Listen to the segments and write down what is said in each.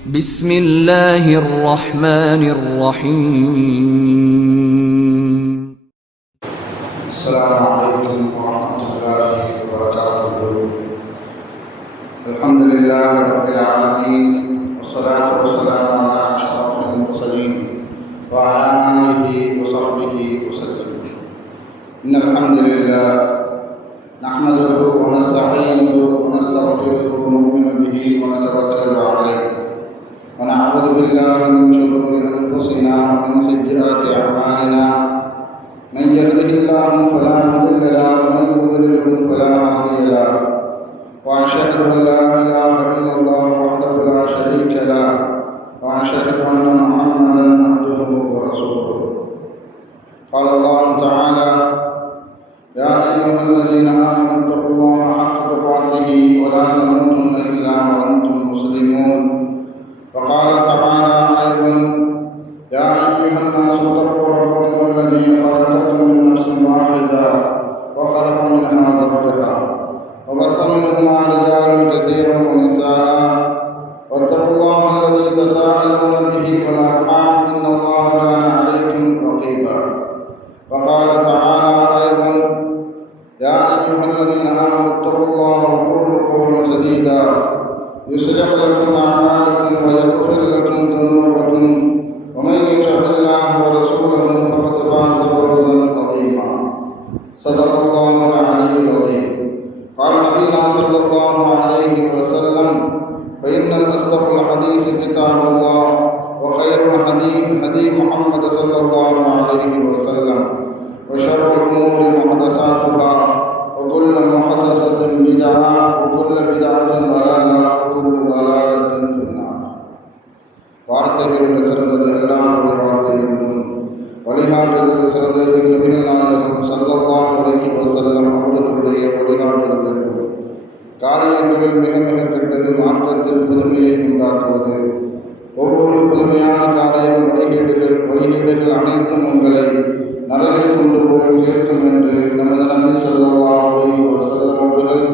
بسم الله الرحمن الرحيم. السلام عليكم ورحمة الله وبركاته. الحمد لله رب العالمين، والصلاة والسلام على أشرف المرسلين وعلى آله وصحبه وسلم. إن الحمد لله نحمده ونستعينه ونستغفره ونؤمن به ونتوكل عليه، ونعوذ بالله من شرور أنفسنا ومن سيئات أعمالنا. من يهده الله فلا مضل له ومن يضلله فلا هادي له، وأشهد أن لا إله إلا الله وحده لا شريك له، وأشهد أن محمدا عبده ورسوله. قال الله تعالى: يا أيها الذين آمنوا اتقوا الله حق تقاته ولا تموتن إلا وأنتم مسلمون. وقال تعالى أيضا: يا أيها الناس اتقوا ربكم الذي خلقكم من نفس واحدة وخلق منها زوجها وبث منهما رجالا كثيرا ونساء، واتقوا الله الذي تساءلون به والأرحام إن الله كان عليكم رقيبا. وقال تعالى أيضا: يا أيها الذين آمنوا اتقوا الله وقولوا قولا سديدا يصلح لكم أعمالكم ويغفر لكم ذنوبكم، ومن يطع الله ورسوله فقد فاز فوزا عظيما. صدق الله العلي العظيم. قال نبينا صلى الله عليه وسلم: فإن الأصدق الحديث كتاب الله، وخير الحديث هدي محمد صلى الله عليه وسلم، وشر الأمور محدثاتها، وكل محدثة بدعة، وكل بدعة ضلالة، وكل ضلالة في النار. வார்த்தைகள் சிறந்தது அல்லாஹ்வுடைய வார்த்தைகளும் வழிகாட்டுதல் சிறந்தது நபிகள் நாயகம் ஸல்லல்லாஹு அலைஹி வஸல்லம் அவர்களுடைய வழிகாட்டுதல். காரியங்களில் மிக மிக கெட்டது மார்க்கத்தில் புதுமையை உண்டாக்குவது. ஒவ்வொரு புதுமையான காரியம் வழிகேடுகள் அனைத்தும் உங்களை நரகில் கொண்டு போய் சேர்க்கும் என்று நமது நபி ஸல்லல்லாஹு அலைஹி வஸல்லம் அவர்கள்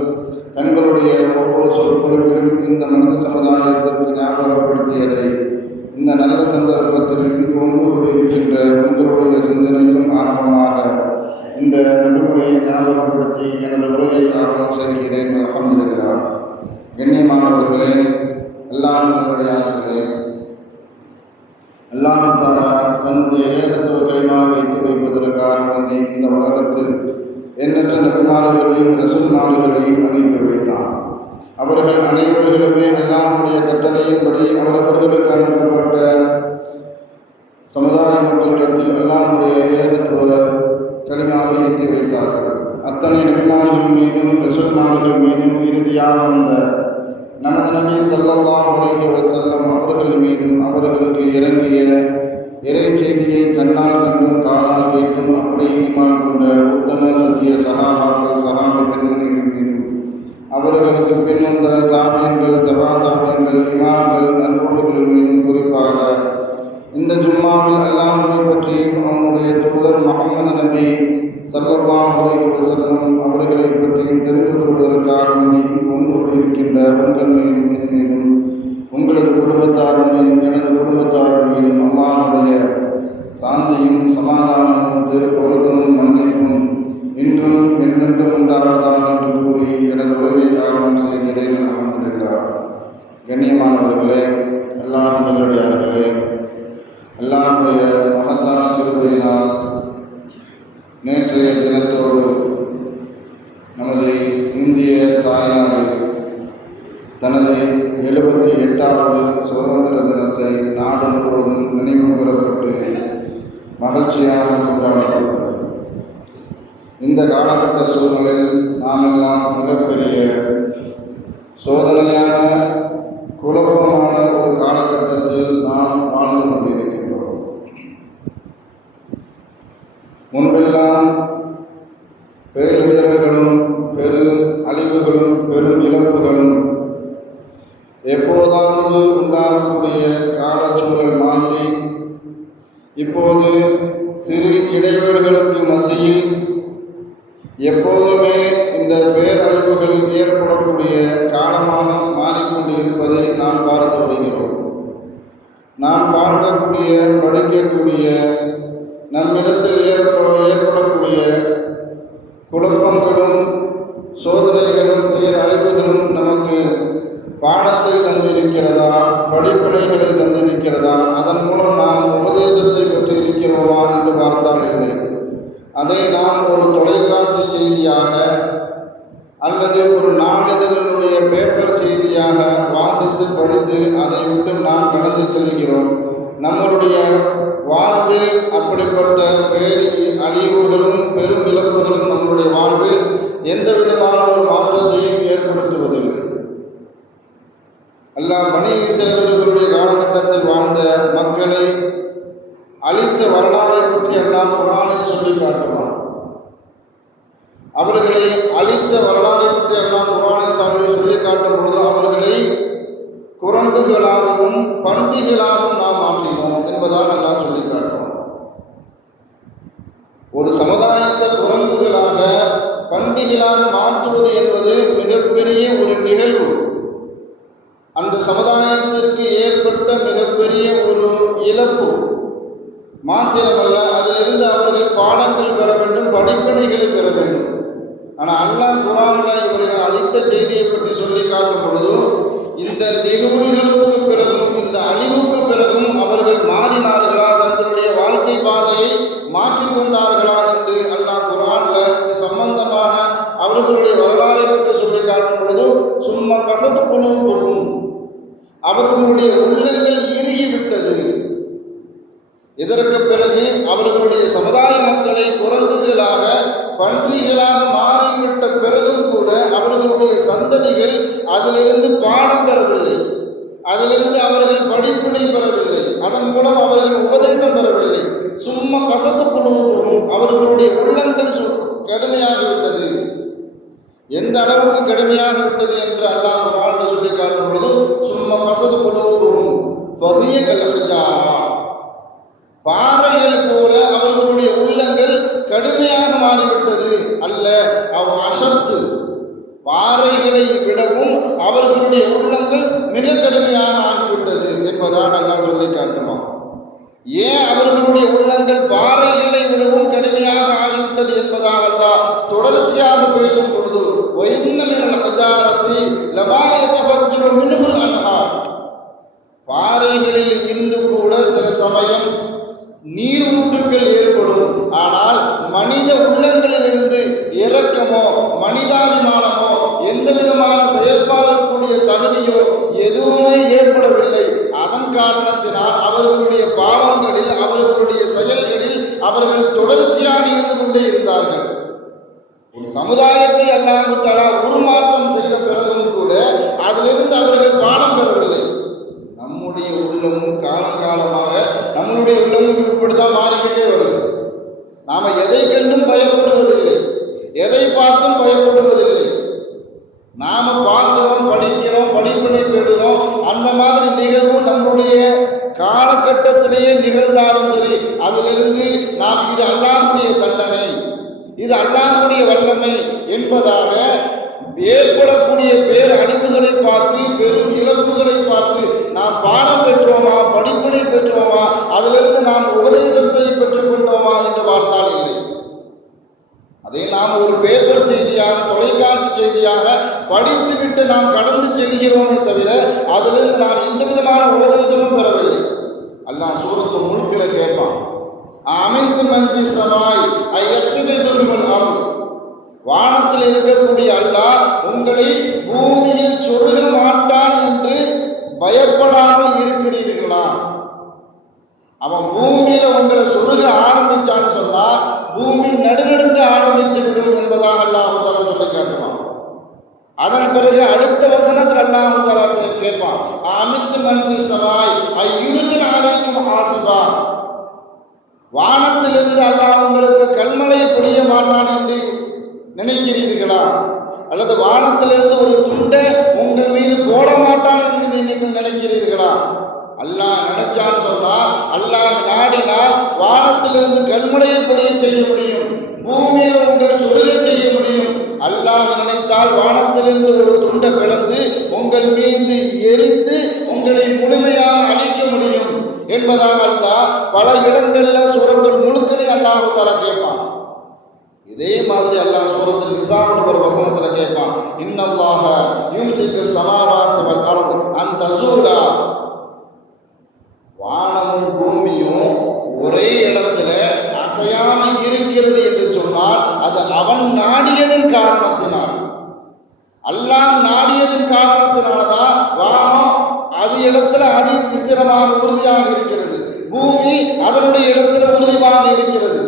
தங்களுடைய ஒவ்வொரு சொற்பொழிவிலும் இந்த மனித சமுதாயத்திற்கு ஞாபகப்படுத்தியதை இந்த நல்ல சந்தர்ப்பத்தில் இங்கு ஒன்று கூடியிருக்கின்ற உங்களுடைய சிந்தனையிலும் ஆரம்பமாக இந்த நபிமுறையை ஞாபகப்படுத்தி எனது உரையை ஆரம்பம் செய்கிறேன். அல்ஹம்துலில்லாஹ். கண்ணியமானவர்களே, அல்லாஹ்வுடைய அல்லாஹ் தஆலா தன்னுடைய ஏகத்துவ கலிமாவை வைத்து வைப்பதற்காக வேண்டி இந்த உலகத்தில் எண்ணற்ற நபிமார்களையும் ரசூல்மார்களையும் அனுப்பி வைத்தான். அவர்கள் அனைவர்களுமே அல்லாஹ்வுடைய கட்டளையின்படி அவர்களுக்கு அனுப்பப்பட்ட சமுதாய மக்களிடத்தில் அல்லாஹ்வுடைய ஏகத்துவ கலிமாவை ஏற்றி வைத்தார்கள். அத்தனை நபிமார்கள் மீதும் ரசூல்மார்கள் மீதும் இறுதியாக வந்த நமது நபி ஸல்லல்லாஹு அலைஹி வஸல்லம் அவர்கள் மீதும் அவர்களுக்கு இறங்கிய இறை செய்தியை கண்ணால் கண்டும் காதால் கேட்டும் அப்படியே ஈமான் கொண்ட உத்தம சத்திய சஹாபாக்கள் சஹாபிகள் மீதும் அவர்களுக்கு பின் வந்த தாபியன்கள் தபா தாபியன்கள் இமாம்கள் நல்வர்கள் மீதும் குறிப்பாக இந்த ஜும்மாவில் அல்லாஹ்வை பற்றியும் அவனுடைய தூதர் முஹம்மது நபி ஸல்லல்லாஹு அலைஹி வஸல்லம் அவர்களை பற்றியும் தெரிந்து கொள்வதற்காக ஒன்று இருக்கின்ற உங்கள் மீதும் என் மீதும் உங்களது குடும்பத்தார் மீதும் எனது குடும்பத்தார் மீதும் அல்லாஹ்வுடைய சாந்தியும் சமாதானமும் திருப்பொருத்தமும் மன்னிப்பும் இன்றும் என்றென்றும் உண்டாவதாக என்று கூறி எனது உரையை ஆரம்பம் செய்கிறேன். அல்ஹம்துலில்லாஹ். கண்ணியமானவர்களே, அல்லாஹ்வுடைய அல்லாஹ்வுடைய மகத்தான கிருபையினால் நேற்றைய தினத்தோடு நமது இந்திய தாய்நாடு தனது 78வது சுதந்திர தினத்தை நாடு முழுவதும் நினைவு கூறப்பட்டு மகிழ்ச்சியாக கொண்டாடப்பட்டது. இந்த காலகட்ட சூழ்நிலையில் நாம் எல்லாம் மிகப்பெரிய சோதனையான குழப்பமான ஒரு காலகட்டத்தில் நாம் வாழ்ந்து கொண்டிருக்கின்றோம். முன்பெல்லாம் பேரிடர்களும் பெரும் அழிவுகளும் பெரும் இழப்புகளும் எப்போதாவது உண்டாகக்கூடிய காலச்சூழல் மாதிரி இப்போது சிறு இடைவெளிகளுக்கு மத்தியில் எப்போதுமே இந்த பேரழிவுகள் ஏற்படக்கூடிய காலமாக மாறிக்கொண்டிருப்பதை நாம் பார்த்து வருகிறோம். நாம் பார்க்கக்கூடிய, படிக்கக்கூடிய, நம்மிடத்தில் ஏற்படக்கூடிய குழப்பங்களும் சோதனைகளும் பேரழிவுகளும் நமக்கு பாடத்தை தந்திருக்கிறதா, படிப்பினைகளை தந்திருக்கிறதா, அதன் மூலம் நாம் உபதேசத்தை பெற்று இருக்கிறோமா என்று பார்த்தால் இல்லை. அதை நாம் ஒரு தொலைக்காட்சி செய்தியாக அல்லது ஒரு நாளிதழினுடைய பேப்பர் செய்தியாக வாசித்து படித்து அதை விட்டு நாம் கடந்து செல்கிறோம். நம்மளுடைய வாழ்வில் அப்படிப்பட்ட அழிவுகளும் பெரும் இழப்புகளும் நம்முடைய வாழ்வில் எந்த விதமான ஒரு மாற்றத்தையும் ஏற்படுத்துவதில்லை. அல்லாஹ் பனி இஸ்ரவேலர்களுடைய காலகட்டத்தில் வாழ்ந்த மக்களை அழித்த வரலாறை பற்றி அல்லாஹ் குர்ஆனில் சொல்லி காட்டுவான். அவர்களை அழித்த வரலாறை பற்றி அல்லாஹ் குர்ஆனில் சொல்லி காட்டும் பொழுது அவர்களை குரங்குகளாகவும் பன்றிகளாகவும் நாம் மாற்றினோம் என்பதாக அல்லாஹ் சொல்லி காட்டுவான். ஒரு சமுதாயத்தை குரங்குகளாக பன்றிகளாக மாற்றுவது என்பது மிகப்பெரிய ஒரு நிகழ்வு. அந்த சமுதாயத்திற்கு ஏற்பட்ட மிகப்பெரிய ஒரு இழப்பு மாத்திரமல்ல, அதிலிருந்து அவர்கள் பாடங்கள் பெற வேண்டும், படிப்பினைகளை பெற வேண்டும். ஆனால் அல்லாஹ் குர்ஆனில் இவர்கள் அழித்த செய்தியை பற்றி சொல்லி காட்டும் பொழுது இந்த நிகழ்வுகளுக்கு பிறகும், இந்த அழிவுக்கு பிறகும் அவர்கள் மாறினார்களா, தங்களுடைய வாழ்க்கை பாதையை மாற்றிக்கொண்டார்களா என்று அல்லாஹ் குர்ஆனில் இது சம்பந்தமாக அவர்களுடைய வரலாறை பற்றி சொல்லி காட்டும் பொழுது சும்மா கசப்பு குழுவும் அவர்களுடைய உள்ளங்கள் இறுகிவிட்டது. இதற்கு பிறகு அவர்களுடைய சமுதாய மக்களை குரங்குகளாக பன்றிகளாக மாறிவிட்ட பிறகும் கூட அவர்களுடைய சந்ததிகள் அதிலிருந்து பாடம் பெறவில்லை, அதிலிருந்து அவர்கள் படிப்பினை பெறவில்லை, அதன் மூலம் அவர்கள் உபதேசம் பெறவில்லை. சும்மா கசப்பு குழுவும் அவர்களுடைய உள்ளங்கள் கடுமையாகிவிட்டது. எந்த அளவுக்கு கடுமையாகிவிட்டது என்று அல்லாஹ் குர்ஆனில் சொல்லி காட்டும் பொழுது சும்மா கசப்பு குழுவும் ஃபஹிய கல்ஹிஜாரா, பாறைகள் போல அவர்களுடைய உள்ளங்கள் கடுமையாக மாறிவிட்டது. அல்ல அவ் அசத்து, பாறைகளை விடவும் அவர்களுடைய உள்ளங்கள் மிக கடுமையாக ஆகிவிட்டது என்பதாக அல்லாஹ் சொல்லி காட்டுவான். ஏன் அவர்களுடைய உள்ளங்கள் பாறைகளை விடவும் கடுமையாக ஆகிவிட்டது என்பதாக அல்லாஹ் தொடர்ச்சியாக பேசும் பொழுது பாறைகளில் இருந்து கூட சில சமயம் நீரூற்றுக்கள் ஏற்படும். ஆனால் மனித உள்ளங்களில் இருந்து இரக்கமோ மனிதாபிமானமோ எந்த விதமான செயல்பாடக்கூடிய தகுதியோ எதுவுமே ஏற்படவில்லை. அதன் காரணத்தினால் அவர்களுடைய பாவங்களில், அவர்களுடைய செயல்களில் அவர்கள் தொடர்ச்சியாக இருந்து கொண்டே இருந்தார்கள். ஒரு சமுதாயத்தை அல்லாஹ் தஆலா உருமாற்றம் செய்த பிறகும் கூட அதிலிருந்து அவர்கள் பாடம் பெறவில்லை. நம்முடைய உள்ளமும் காலங்காலமாக நம்மளுடைய உள்ளமும் இப்படித்தான் மாறிக்கிட்டே வருது. நாம் எதை கண்டும் பயப்படுவதில்லை, எதை பார்த்தும் பயப்படுவதில்லை. நாம் பார்க்கிறோம், படிக்கிறோம், படிப்பினை பெறுகிறோம். அந்த மாதிரி நிகழ்வு நம்முடைய காலகட்டத்திலேயே நிகழ்ந்தாலும் சரி, அதிலிருந்து நாம் இது அல்லாஹ்வுடைய தண்டனை, இது அல்லாஹ்வுடைய வல்லமை என்பதாக ஏற்படக்கூடிய பேர் அழிவுகளை பார்த்து, பெரும் இழப்புகளை பார்த்து நாம் பாடம் பெற்றோமா, படிப்பினை பெற்றோமா, அதிலிருந்து நாம் உபதேசத்தை பெற்றுக்கொண்டோமா என்று பார்த்தால் இல்லை. அதை நாம் ஒரு பேப்பர் செய்தியாக, தொலைக்காட்சி செய்தியாக படித்துவிட்டு நாம் கடந்து செல்கிறோமே தவிர அதிலிருந்து நாம் எந்த விதமான உபதேசமும் பெறவில்லை. அல்லாஹ் சூரத்து முல்கில் கேட்பான், அமிந்து மஞ்சி சமாய் ஐயசுபிபுல் அருள், வானத்தில் இருக்கக்கூடிய அல்லாஹ் உங்களை பூமியில் சொருக மாட்டான் என்று பயப்படாமல் இருக்கிறீர்களா? அவன் பூமியில உங்களை சொருக ஆரம்பிச்சான்னு சொன்னா பூமி நடுநடுங்க ஆரம்பித்து விடும் என்பதாக அல்லாஹ் தஆலா சொல்லி காட்டுவான். அதன் பிறகு அடுத்த வசனத்தில் அல்லாஹ் தஆலா கேட்பான், அமித்து மன்பி சமாய் ஐயூசில் அலைக்கும் ஆசிபா, வானத்திலிருந்து அல்லாஹ் உங்களுக்கு கல்மழை பொழிய மாட்டான் என்று நினைக்கிறீர்களா? அல்லது வானத்திலிருந்து ஒரு துண்டை உங்கள் மீது போட மாட்டான் என்று நீங்கள் நினைக்கிறீர்களா? அல்லாஹ் நினைச்சான்னு சொன்னா, அல்லாஹ் நாடினால் வானத்திலிருந்து கல்மழையை பொழிய செய்ய முடியும், பூமியில் உங்கள் சுருக செய்ய முடியும், அல்லாஹ் நினைத்தால் வானத்திலிருந்து ஒரு துண்டை பிளந்து உங்கள் மீது எரிந்து உங்களை முழுமையாக அழிக்க முடியும் என்பதாக அல்லாஹ் பல இடங்கள்ல சூரத்துல் முல்கிலே அல்லாஹ் தஆலா கேட்பான். இதே மாதிரி அல்லாஹ் சூரத்துல் நிசாவுடைய ஒரு வசனத்துல கேட்பான், இன்னல்லாஹ யும்சிக்கு ஸமாவாத்தி வல் அர்த் அன் தஸூலா. வானமும் பூமியும் ஒரே இடத்துல அசையாம இருக்கிறது என்று சொன்னால் அது அவன் நாடியதன் காரணத்தினால், அல்லாஹ் நாடியதன் காரணத்தினால்தான் வானம் அது இடத்துல அது ஸ்திரமாக உறுதியாக இருக்கிறது, பூமி அதனுடைய இடத்துல உறுதியாக இருக்கிறது.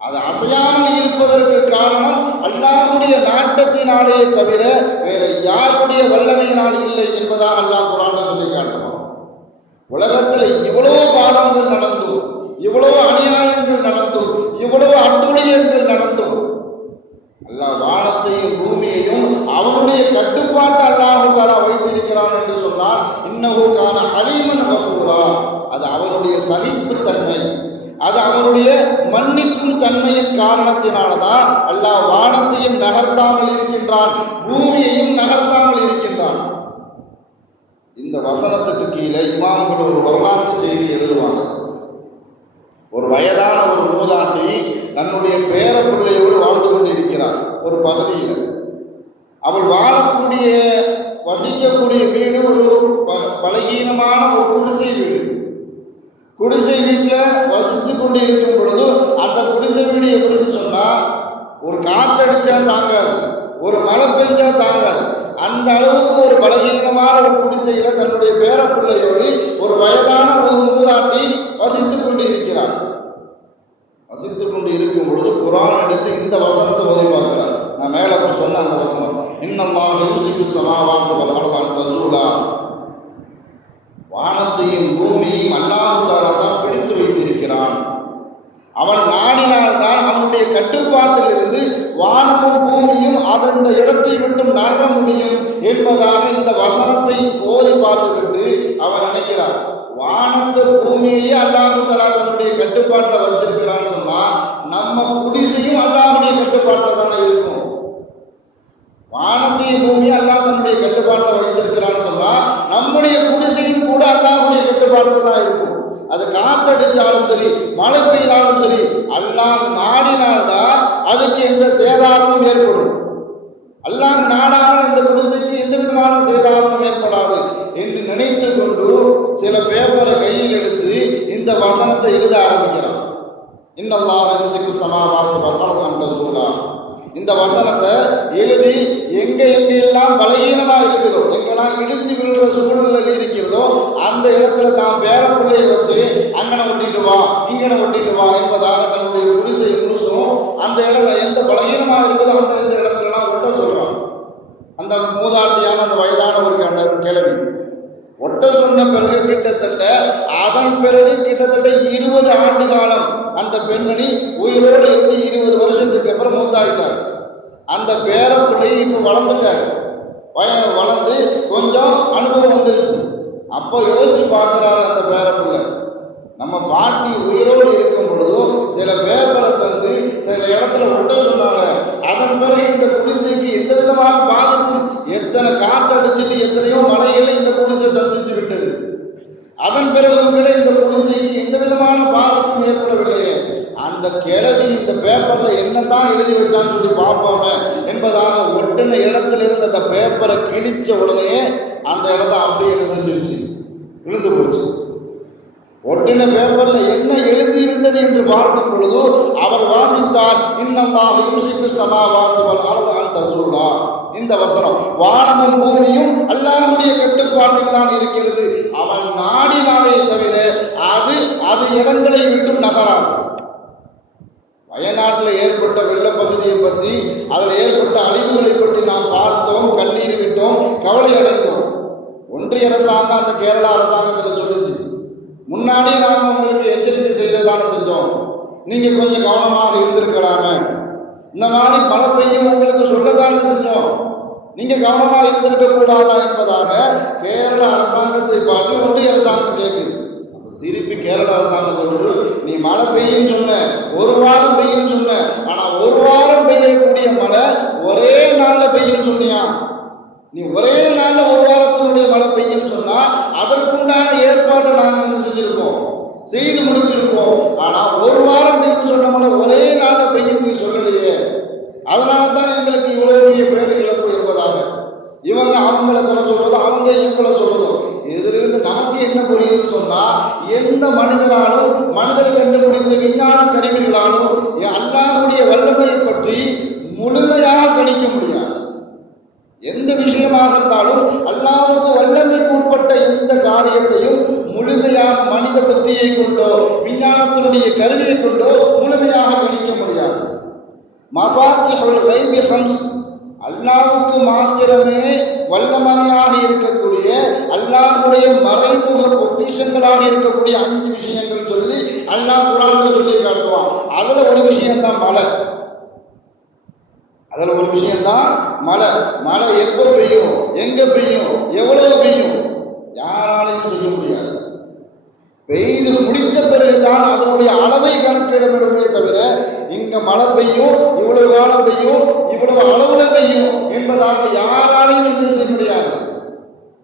அது அசையாமல் இருப்பதற்கு காரணம் அல்லாஹ்வுடைய நாட்டத்தினாலே தவிர வேற யாருடைய வல்லமையினால் இல்லை என்பதாக அல்லாஹ் குர்ஆன்ல சொல்லி காட்டுவான். உலகத்தில் இவ்வளவு பாவங்கள் நடந்தும், இவ்வளவு அநியாயங்கள் நடந்தும், இவ்வளவு அட்டுழியங்கள் நடந்தும் அல்லாஹ் வானத்தையும் பூமியையும் அவனுடைய கட்டுப்பாட்டு அல்லாஹ் தஆலா வைத்திருக்கிறான் என்று சொன்னால் இன்னஹு கான ஹலீமன் கஃபூரா. அது அவனுடைய சகிப்புத்தன்மை, அது அவனுடைய மன்னிக்கும் தன்மையின் காரணத்தினால்தான் அல்லாஹ் வானத்தையும் நகர்த்தாமல் இருக்கின்றான், பூமியையும் நகர்த்தாமல் இருக்கின்றான். இந்த வசனத்துக்கு கீழே இமாம்கள் ஒரு வரலாற்று செய்தி எழுதுவாங்க. ஒரு வயதான ஒரு மூதாட்டி தன்னுடைய பேர பிள்ளையோடு வாழ்ந்து கொண்டு இருக்கிறார் ஒரு பகுதியில். அவள் வாழக்கூடிய வசிக்கக்கூடிய வீடு ஒரு பலகீனமான ஒரு குடிசை வீடு. குடிசை வீட்டில் வசித்து கொண்டு இருக்கும் பொழுது அந்த குடிசை வீடு எப்படின்னு சொன்னால் ஒரு காத்தடிச்சா தாங்காது, ஒரு மழை பெஞ்சா தாங்காது. அந்த அளவுக்கு ஒரு பலகீனமான ஒரு குடிசையில தன்னுடைய பேர பிள்ளையோடு ஒரு வயதான ஒரு மூதாட்டி வசித்துக் கொண்டு இருக்கிறார். வசித்துக் கொண்டு இருக்கும் பொழுது குர்ஆன் எடுத்து இந்த வசனத்தை ஓதி பார்க்கிறார். நான் மேலே சொன்ன அந்த வசனம், இன்னல்லாஹ யும்சிக்கு ஸமாவாத்தி வல் அர்த அன் தஸூலா. வானத்தையும் பூமியையும் அல்லாஹ் தஆலா தான் பிடித்து வைத்திருக்கிறான். அவன் நாடினால்தான் அவனுடைய கட்டுப்பாட்டில் இருந்து வானமும் பூமியும் அந்த இடத்தை விட்டு நகர முடியும் என்பதாக இந்த வசனத்தை ஓதி பார்த்துவிட்டு அவன் நினைக்கிறான், வானத்தை பூமியையே அல்லாஹ் தஆலா தன்னுடைய கட்டுப்பாட்டில் வச்சிருக்கிறான்னு சொன்னா நம்ம குடிசையும் அல்லாஹ்வுடைய கட்டுப்பாட்டில் தானே இருக்கும். வானத்தையும் பூமியும் அல்லாஹ் தன்னுடைய கட்டுப்பாட்டில் வச்சிருக்கிறான்னு சொன்னா நம்முடைய குடிசையும் கூட அல்லாஹ்வுடைய கட்டுப்பாட்டில் தான் இருக்கும். அது காத்தடிச்சாலும் சரி, மழை பெய்தாலும் சரி, அல்லாஹ் நாடினால்தான் அதுக்கு எந்த சேதாரமும் ஏற்படும். அல்லாஹ் நாடாமல் இந்த குடிசைக்கு எந்த விதமான சேதாரமும் ஏற்படாது என்று நினைத்து கொண்டு சில பேப்பரை கையில் எடுத்து இந்த வசனத்தை எழுத ஆரம்பிக்கிறான். இன்னல்லாஹ யும்சிக்கு ஸமாவாத்தி வல் அர்த அன் தஸூலா. இந்த வசனத்தை எழுதி எங்கெல்லாம் பலகீனமாக இருக்கிறதோ, எங்கெல்லாம் இடிஞ்சு விழுற சூழ்நிலையில் இருக்கிறதோ அந்த இடத்துல தான் பேர பிள்ளையை வச்சு அங்கனை ஒட்டிட்டு வா இங்கனை ஒட்டிட்டு வா என்பதாக தன்னுடைய குடிசை முழுசும் அந்த இடத்துல எந்த பலகீனமாக இருக்குதோ அந்த இடத்துலலாம் ஒட்ட சொல்றான். அந்த மூதாட்டியான அந்த வயதானவருக்கு அந்த கிழவி ஒட்ட சொன்ன பிறகு கிட்டத்தட்ட அதன் பிறகு கிட்டத்தட்ட 20 ஆண்டு காலம் அந்த பெண்மணி உயிரோடு இருந்து 20 வருஷத்துக்கு அப்புறம் மூத்தாயிட்டார். அந்த பேர பிள்ளை இப்போ வளர்ந்துட்டார், வளர்ந்து கொஞ்சம் அனுபவம் வந்துருச்சு. அப்போ யோசிச்சு பார்க்குறாரு அந்த பேர பிள்ளை, நம்ம பாட்டி உயிரோடு இருக்கும் பொழுதும் சில பேப்பரை தந்து சில இடத்துல ஒட்ட சொன்னாங்க. அதன் பிறகு இந்த குடிசைக்கு எந்த விதமான பாதிப்பும், எத்தனை காத்தடிச்சது, எத்தனையோ மலைகளை இந்த குடிசை தந்துச்சு விட்டது. அதன் பிறகு கூட இந்த குடிசைக்கு எந்த விதமான பாதிப்பும் ஏற்படவில்லையே. அந்த கிழவி இந்த பேப்பர்ல என்னதான் எழுதி வச்சான்னு சொல்லி பார்ப்போமே என்பதாக ஒட்டின இடத்துல இருந்து அந்த பேப்பரை கிழிச்ச உடனே அந்த இடத்த அப்படியே என்ன செஞ்சிருச்சு, விழுந்து போச்சு. ஒட்டின பேப்பர்ல என்ன எழுதி இருந்தது என்று பார்க்கும் பொழுது அவர் வாசித்தார், இன்னல்லாஹ யும்சிக்கு ஸமாவாத்தி வல் அர்த அன் தஸூலா. இந்த வசனம் வானமும் பூமியும் அல்லாஹ்வுடைய கட்டுப்பாட்டில் தான் இருக்கிறது, அவன் நாடினாலே தவிர அது இடங்களை விட்டு நகராது. வயநாட்டில் ஏற்பட்ட வெள்ளப்பகுதியை பற்றி, அதில் ஏற்பட்ட அழிவுகளை பற்றி நாம் பார்த்தோம், கண்ணீர் விட்டோம், கவலை அடைந்தோம். ஒன்றிய அரசாங்கம் அந்த கேரளா அரசாங்கத்தில் சொல்லுச்சு, முன்னாடியே நாம் உங்களுக்கு எச்சரிக்கை செய்ததான செஞ்சோம், நீங்கள் கொஞ்சம் கவனமாக இருந்திருக்கலாமே, இந்த மாதிரி மழை பெய்யும் உங்களுக்கு சொல்லதானே செஞ்சோம், நீங்கள் கவனமாக இருந்திருக்க கூடாதா என்பதாக கேரள அரசாங்கத்தை பார்த்து ஒன்றிய அரசாங்கம் கேட்குது. திருப்பி கேரள அரசாங்கம் சொல்றது, நீ மழை பெய்யும் சொன்ன, ஒரு வாரம் பெய்யும் சொன்ன, ஆனால் ஒரு வாரம் பெய்யக்கூடிய மழை ஒரே நாளில் பெய்யும் சொன்னியா? நீ ஒரே நாளில் ஒரு வாரத்தினுடைய மழை பெய்யும் சொன்னா அதற்குண்டான ஏற்பாட்டை நாங்கள் என்ன செஞ்சிருப்போம், செய்து முடித்திருப்போம். ஆனால் ஒரு வாரம் பெய்யும் சொன்ன மழை ஒரே நாளில் பெய்யும் நீ சொல்லலையே. அதனால தான் எங்களுக்கு இவ்வளோ பெரிய பேர் இழப்பு இருப்பதாக இவங்க அவங்கள சொல்ல சொல்றதும் அவங்க இவங்கள சொல்றதும். இதிலிருந்து நமக்கு என்ன புரியுதுன்னு சொன்னா, எந்த மனிதனாலும் மனிதர் கண்டுபிடித்த விஞ்ஞான கருவிகளாலும் அல்லாஹ்வுடைய வல்லமையை பற்றி முழுமையாக கணிக்க முடியாது. எந்த விஷயமாக இருந்தாலும் அல்லாஹ்வுக்கு வல்லமைக்கு உட்பட்ட எந்த காரியத்தையும் முழுமையாக மனித புத்தியை கொண்டோ விஞ்ஞானத்தினுடைய கருவியை கொண்டோ முழுமையாக கணிக்க முடியாது. மஃபாத்திஹுல் கைபி ஹம்ஸ், அல்லாஹ்வுக்கு மாத்திரமே வல்லமையாக இருக்கக்கூடிய அல்லாஹ்வுடைய மறைமுக பொக்கிஷங்களாக இருக்கக்கூடிய 5 விஷயங்கள் சொல்லி அல்லாஹ் குர்ஆன்ல சொல்லி காட்டுவான். அதுல ஒரு விஷயம்தான் மழை. அதில் ஒரு விஷயம்தான் மழை. மழை எப்போ பெய்யும், எங்கே பெய்யும், எவ்வளவு பெய்யும் யாராலையும் செய்ய முடியாது. பெய்து முடித்த பிறகுதான் அதனுடைய அளவை கணக்கிடப்படுமே தவிர இங்கே மழை பெய்யும், இவ்வளவு காலம் பெய்யும், இவ்வளவு அளவுல பெய்யும் என்பதாக யாராலையும் என்ன செய்ய முடியாது.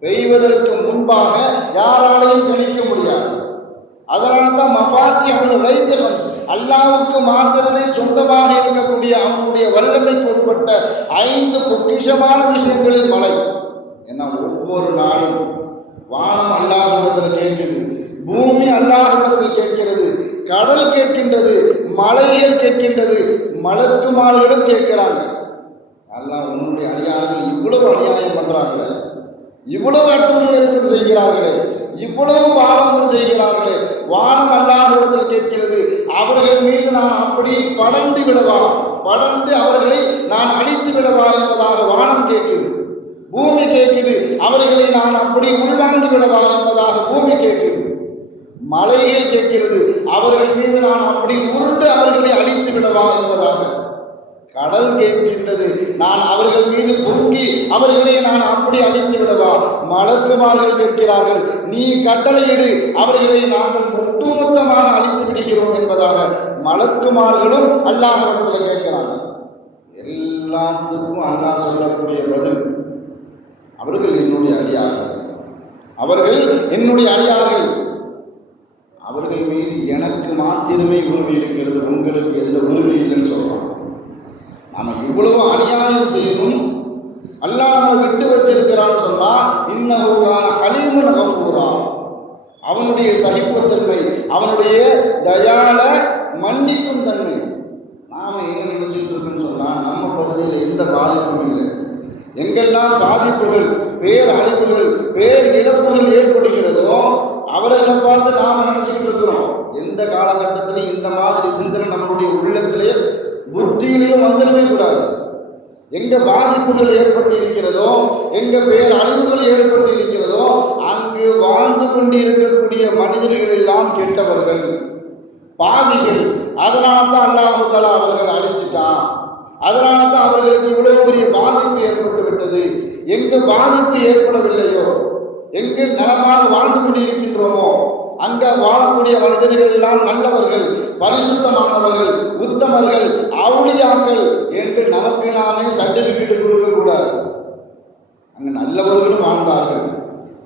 பெய்வதற்கு முன்பாக யாராலையும் கணிக்க முடியாது. அதனால தான் மஃபாத்திஹுல் கைபி ஹம்ஸ், அல்லாஹ்வுக்கு மாத்திரமே சொந்தமாக இருக்கக்கூடிய அவனுடைய வல்லமைக்கு உட்பட்ட 5 பொக்கிஷமான விஷயங்களில் மழை. ஏன்னா ஒவ்வொரு நாளும் வானம் அல்லாஹ்விடத்தில் கேட்கிறது, பூமி அல்லாஹ்விடத்தில் கேட்கிறது, கடல் கேட்கின்றது, மலைகள் கேட்கின்றது, மலக்குமார்களும் கேட்கிறாங்க. அல்லாஹ் உன்னுடைய அடியார்கள் இவ்வளவு அநியாயம் பண்றாங்களே, இவ்வளவு அட்டுழியங்கள் செய்கிறார்களே, இவ்வளவு பாவங்கள் செய்கிறார்களே, வானம் அல்லாஹ்விடத்தில் கேட்கிறது, அவர்கள் மீது நான் அப்படி படர்ந்து விடவா, படர்ந்து அவர்களை நான் அழித்து விடவா என்பதாக வானம் கேட்குது. பூமி கேட்குது, அவர்களை நான் அப்படி உள்வாங்கி விடவா என்பதாக பூமி கேட்குது. மலைகள் கேட்கிறது, அவர்கள் மீது நான் அப்படி உருண்டு அவர்களை அழித்து விடவா என்பதாக. கடல் கேட்கின்றது, நான் அவர்கள் மீது பொங்கி அவர்களை நான் அப்படி அழித்து விடவா. மலக்குமார்கள் கேட்கிறார்கள், நீ கட்டளையிடு, அவர்களை நாங்கள் ஒட்டுமொத்தமாக அழித்து விடுகிறோம் என்பதாக மலக்குமார்களும் அல்லாஹ்விடத்தில் கேட்கிறாங்க. எல்லாத்துக்கும் அல்லாஹ் சொல்லக்கூடிய பதில், அவர்கள் என்னுடைய அடியார்கள், அவர்கள் என்னுடைய அடியார்கள், அவர்கள் மீது எனக்கு மாத்திரமே உரிமை இருக்கிறது, உங்களுக்கு எந்த உரிமை இல்லைன்னு சொல்றான். நாம இவ்வளவு அநியாயம் செய்யணும், அல்லாஹ் நம்மளை விட்டு வச்சிருக்கிறான்னு சொன்னா இன்னஹு கான ஹலீமுன் கஃபூரா, அவனுடைய சகிப்புத்தன்மை, அவனுடைய தயால மன்னிக்கும் தன்மை. நாம என்ன நினைச்சிட்டு இருக்கோம்னு சொன்னா, நம்ம பகுதியில் எந்த பாதிப்பும் இல்லை. எங்கெல்லாம் பாதிப்புகள், பேர் அழிவுகள், பேர் இழப்புகள் ஏற்படுகிறதோ அவர்களை பார்த்து நாம நினைச்சுக்கிட்டு இருக்கிறோம். எந்த காலகட்டத்திலையும் இந்த மாதிரி சிந்தனை நம்மளுடைய உள்ளத்திலேயே புத்தியிலையும் வந்துடவே கூடாது. எங்க பாதிப்புகள் ஏற்பட்டு இருக்கிறதோ, எங்க பேர் அழிவுகள் ஏற்பட்டு இருக்கிறதோ அங்கு வாழ்ந்து கொண்டு இருக்கக்கூடிய மனிதர்கள் எல்லாம் கெட்டவர்கள், பாவிகள். அதனால தான் அல்லாஹ் தஆலா அவர்கள் அழிச்சிட்டான். அதனால தான் அவர்களுக்கு இவ்வளவு பெரிய பாதிப்பு ஏற்பட்டு விட்டது. எங்கு பாதிப்பு ஏற்படவில்லையோ, எங்கு நலமாக வாழ்ந்து கொண்டிருக்கின்றோமோ அங்க வாழக்கூடிய மனிதர்கள் எல்லாம் நல்லவர்கள், பரிசுத்தமானவர்கள், உத்தமர்கள், அவுளியாக்கள் என்று நமக்கு நாமே சர்டிபிகேட் கொடுக்கக்கூடாது. அங்கு நல்லவர்களும் வாழ்ந்தார்கள்,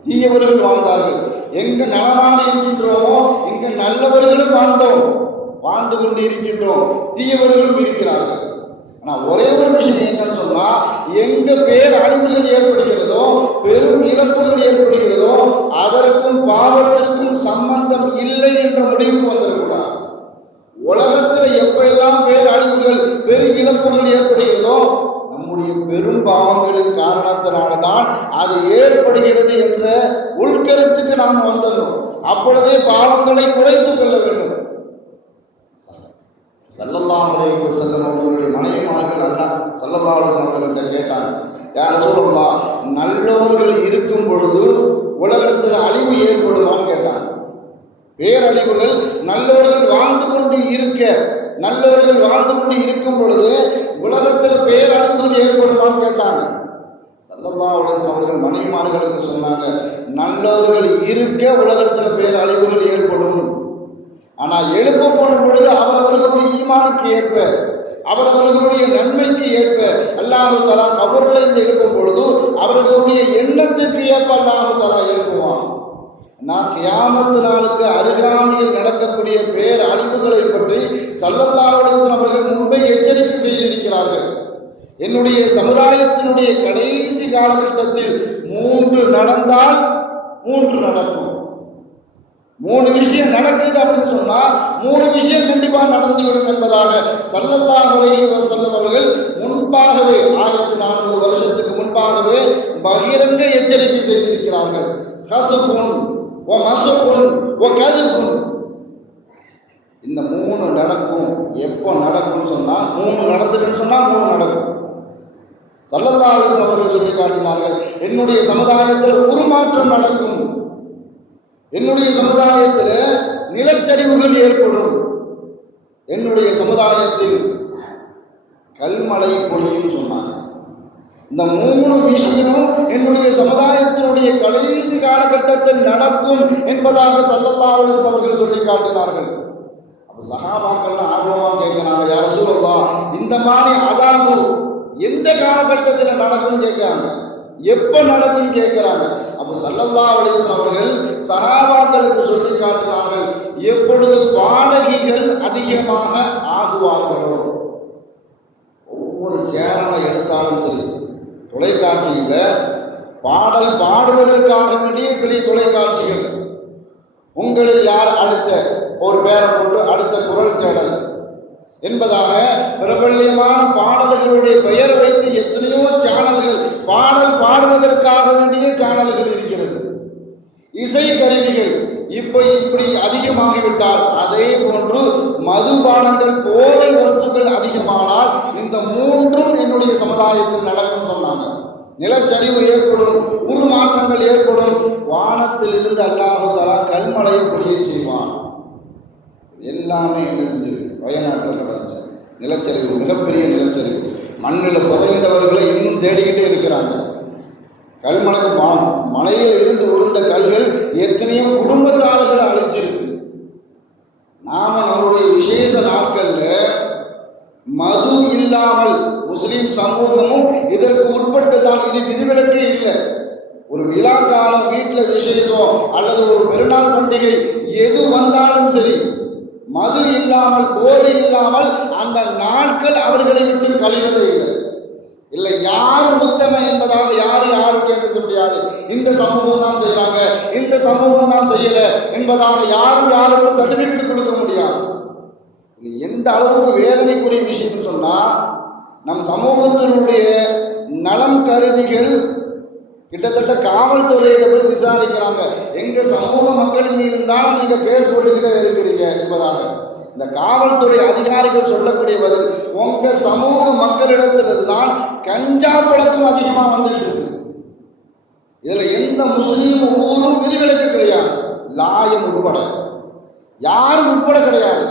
தீயவர்கள் வாழ்ந்தார்கள். எங்கு நலமாக இருக்கின்றோமோ இங்கு நல்லவர்களும் வாழ்ந்து கொண்டு இருக்கின்றோம், தீயவர்களும் இருக்கிறார்கள். ஆனால் ஒரே ஒரு விஷயம் என்னன்னு சொன்னா, எங்க பேர் அழிவுகள் ஏற்படுகிறதோ, பெரும் இழப்புகள் ஏற்படுகிறதோ அதற்கும் பாவத்திற்கும் சம்பந்தம் இல்லை என்ற முடிவுக்கு வந்துடக்கூடாது. உலகத்தில் எப்பெல்லாம் பேர் அழிவுகள், பெரும் இழப்புகள் ஏற்படுகிறதோ நம்முடைய பெரும் பாவங்களின் காரணத்தினால்தான் அது ஏற்படுகிறது என்ற உள்கருத்துக்கு நாம் வந்துடணும். அப்பொழுதே பாவங்களை குறைத்துக் கொள்ள வேண்டும். ஸல்லல்லாஹு அலைஹி வஸல்லம் அவர்களுடைய மனைவிமார்கள் அல்லாஹ் ஸல்லல்லாஹு அலைஹி வஸல்லம் அவர்கள்ட்ட கேட்டாங்க, யா ரசூலல்லாஹ், நல்லவர்கள் இருக்கும் பொழுது உலகத்தில் அழிவு ஏற்படுமான்னு கேட்டாங்க. பேரழிவுகள் நல்லவர்கள் வாழ்ந்து கொண்டு இருக்கும் பொழுது உலகத்தில் பேரழிவுகள் ஏற்படுமான்னு கேட்டாங்க. ஸல்லல்லாஹு அலைஹி வஸல்லம் அவர்கள் மனைவிமார்களுக்கு சொன்னாங்க, நல்லவர்கள் இருக்க உலகத்தில் பேரழிவுகள் ஏற்படும். ஆனால் எழுப்பப்படும் பொழுது அவரவர்களுடைய ஈமானுக்கு ஏற்ப, அவர்களுடைய நன்மைக்கு ஏற்ப அல்லாஹு தஆலா கபரிலிருந்து எழுப்பும் பொழுது அவர்களுடைய எண்ணத்துக்கு ஏற்ப அல்லாஹு தஆலா எழுப்புவான். நான் கியாமத்து நாளுக்கு அருகாமையில் நடக்கக்கூடிய பேர் அழிவுகளை பற்றி ஸல்லல்லாஹு அலைஹி வஸல்லம் அவர்கள் முன்பே எச்சரிக்கை செய்திருக்கிறார்கள். என்னுடைய சமுதாயத்தினுடைய கடைசி காலகட்டத்தில் 3 நடந்தால் 3 நடக்கும். 3 விஷயம் நடக்குது அப்படின்னு சொன்னா 3 விஷயம் கண்டிப்பா நடந்துவிடும் என்பதாக ஸல்லல்லாஹு அலைஹி வஸல்லம் அவர்கள் முன்பாகவே 1400 வருஷத்துக்கு முன்பாகவே பகிரங்க எச்சரிக்கை செய்திருக்கிறார்கள். ஹஸஃபுன் வ மஸஃபுன் வ கஸஃபுன், இந்த 3 நடக்கும். எப்போ நடக்கும்னு சொன்னா 3 நடந்துட்டுன்னு சொன்னா 3 நடக்கும். ஸல்லல்லாஹு அலைஹி வஸல்லம் அவர்கள் சொல்லி காட்டினார்கள், என்னுடைய சமுதாயத்தில் உருமாற்றம் நடக்கும், என்னுடைய சமுதாயத்தில் நிலச்சரிவுகள் ஏற்படும், என்னுடைய சமுதாயத்தில் கல்மழை பொழியும் சொன்னாங்க. இந்த 3 விஷயமும் என்னுடைய சமுதாயத்தினுடைய கடைசி காலகட்டத்தில் நடக்கும் என்பதாக ஸல்லல்லாஹு அலைஹி வஸல்லம் அவர்கள் சொல்லி காட்டினார்கள். அப்போ சஹாபாக்கள்லாம் ஆர்வமாக கேட்கிறாங்க, யா ரசூலல்லாஹ், இந்த மாதிரி அதாபு எந்த காலகட்டத்தில் நடக்கும்னு கேட்கிறாங்க, எப்போ நடக்கும்னு கேட்கிறாங்க. அப்போ ஸல்லல்லாஹு அலைஹி வஸல்லம் அவர்கள் சஹாபாக்களுக்கு சொல்லி காட்டினார்கள், எப்பொழுது பாடகிகள் அதிகமாக ஆகுவார்களோ, ஒவ்வொரு சேனலை எடுத்தாலும் சரி, தொலைக்காட்சியில் பாடல் பாடுவதற்காக வேண்டிய சில தொலைக்காட்சிகள், உங்களில் யார் அடுத்த ஒரு பேரை போட்டு அடுத்த குரல் தேடல் என்பதாக பிரபல்யமான பாடல்களுடைய பெயர் வைத்து எத்தனையோ சேனல்கள், பாடல் பாடுவதற்காக வேண்டிய சேனல்கள் இருக்கிறது. இசை கருவிகள் இப்படி அதிகமாகிவிட்டால், அதே போன்று மதுபானங்கள், போதை வஸ்துக்கள் அதிகமானால் இந்த 3ம் என்னுடைய சமுதாயத்தில் நடக்கும் சொன்னாங்க. நிலச்சரிவு ஏற்படும், உருமாற்றங்கள் ஏற்படும், வானத்தில் இருந்து அல்லாஹு தஆலா கல்மழையை பொழிய செய்வான். எல்லாமே என்ன செஞ்சிருக்கு, வயநாட்டில் நடந்துச்சு நிலச்சரிவு, மிகப்பெரிய நிலச்சரிவு. மண்ணில் புதைந்தவர்களை இன்னும் தேடிக்கிட்டே இருக்கிறாங்க. கல்மழைக்கு மலையில் இருந்து உருண்ட கல்கள் எத்தனையோ குடும்பத்தாளர்களை அழிச்சிருக்கு. நாம நம்மளுடைய விசேஷ நாட்களில் மது இல்லாமல் முஸ்லிம் சமூகமும் இதற்கு உட்பட்டு தான், இது விதிவிலக்கே இல்லை. ஒரு விழா காலம், வீட்டில் விசேஷம் அல்லது ஒரு பெருநாள் பண்டிகை எது வந்தாலும் சரி, மது இல்லாமல், போதை இல்லாமல் அந்த நாட்கள் அவர்களை விட்டு கழிவதே இல்லை. இல்லை யார் உத்தம என்பதாக யாரும் கேட்க முடியாது. இந்த சமூகம் தான் செய்யறாங்க, இந்த சமூகம் தான் செய்யல என்பதாக யாருக்கும் சர்டிபிகேட் கொடுக்க முடியாது. எந்த அளவுக்கு வேதனைக்குரிய விஷயம் சொன்னா, நம் சமூகத்தினுடைய நலம் கருதிகள் கிட்டத்தட்ட காவல்துறையில போய் விசாரிக்கிறாங்க, எங்க சமூக மக்களின் மீது தான் நீங்க கேஸ் போட்டுக்கிட்டே இருக்கிறீங்க என்பதாக. இந்த காவல்துறை அதிகாரிகள் சொல்லக்கூடிய பதில், உங்க சமூக மக்களிடத்திலிருந்து தான் கஞ்சா பழக்கம் அதிகமாக வந்துட்டு இருக்கு. இதுல எந்த முஸ்லீம் ஊரும் விதிவிலக்கு கிடையாது, லாயம் உட்பட யாரும் உட்பட கிடையாது.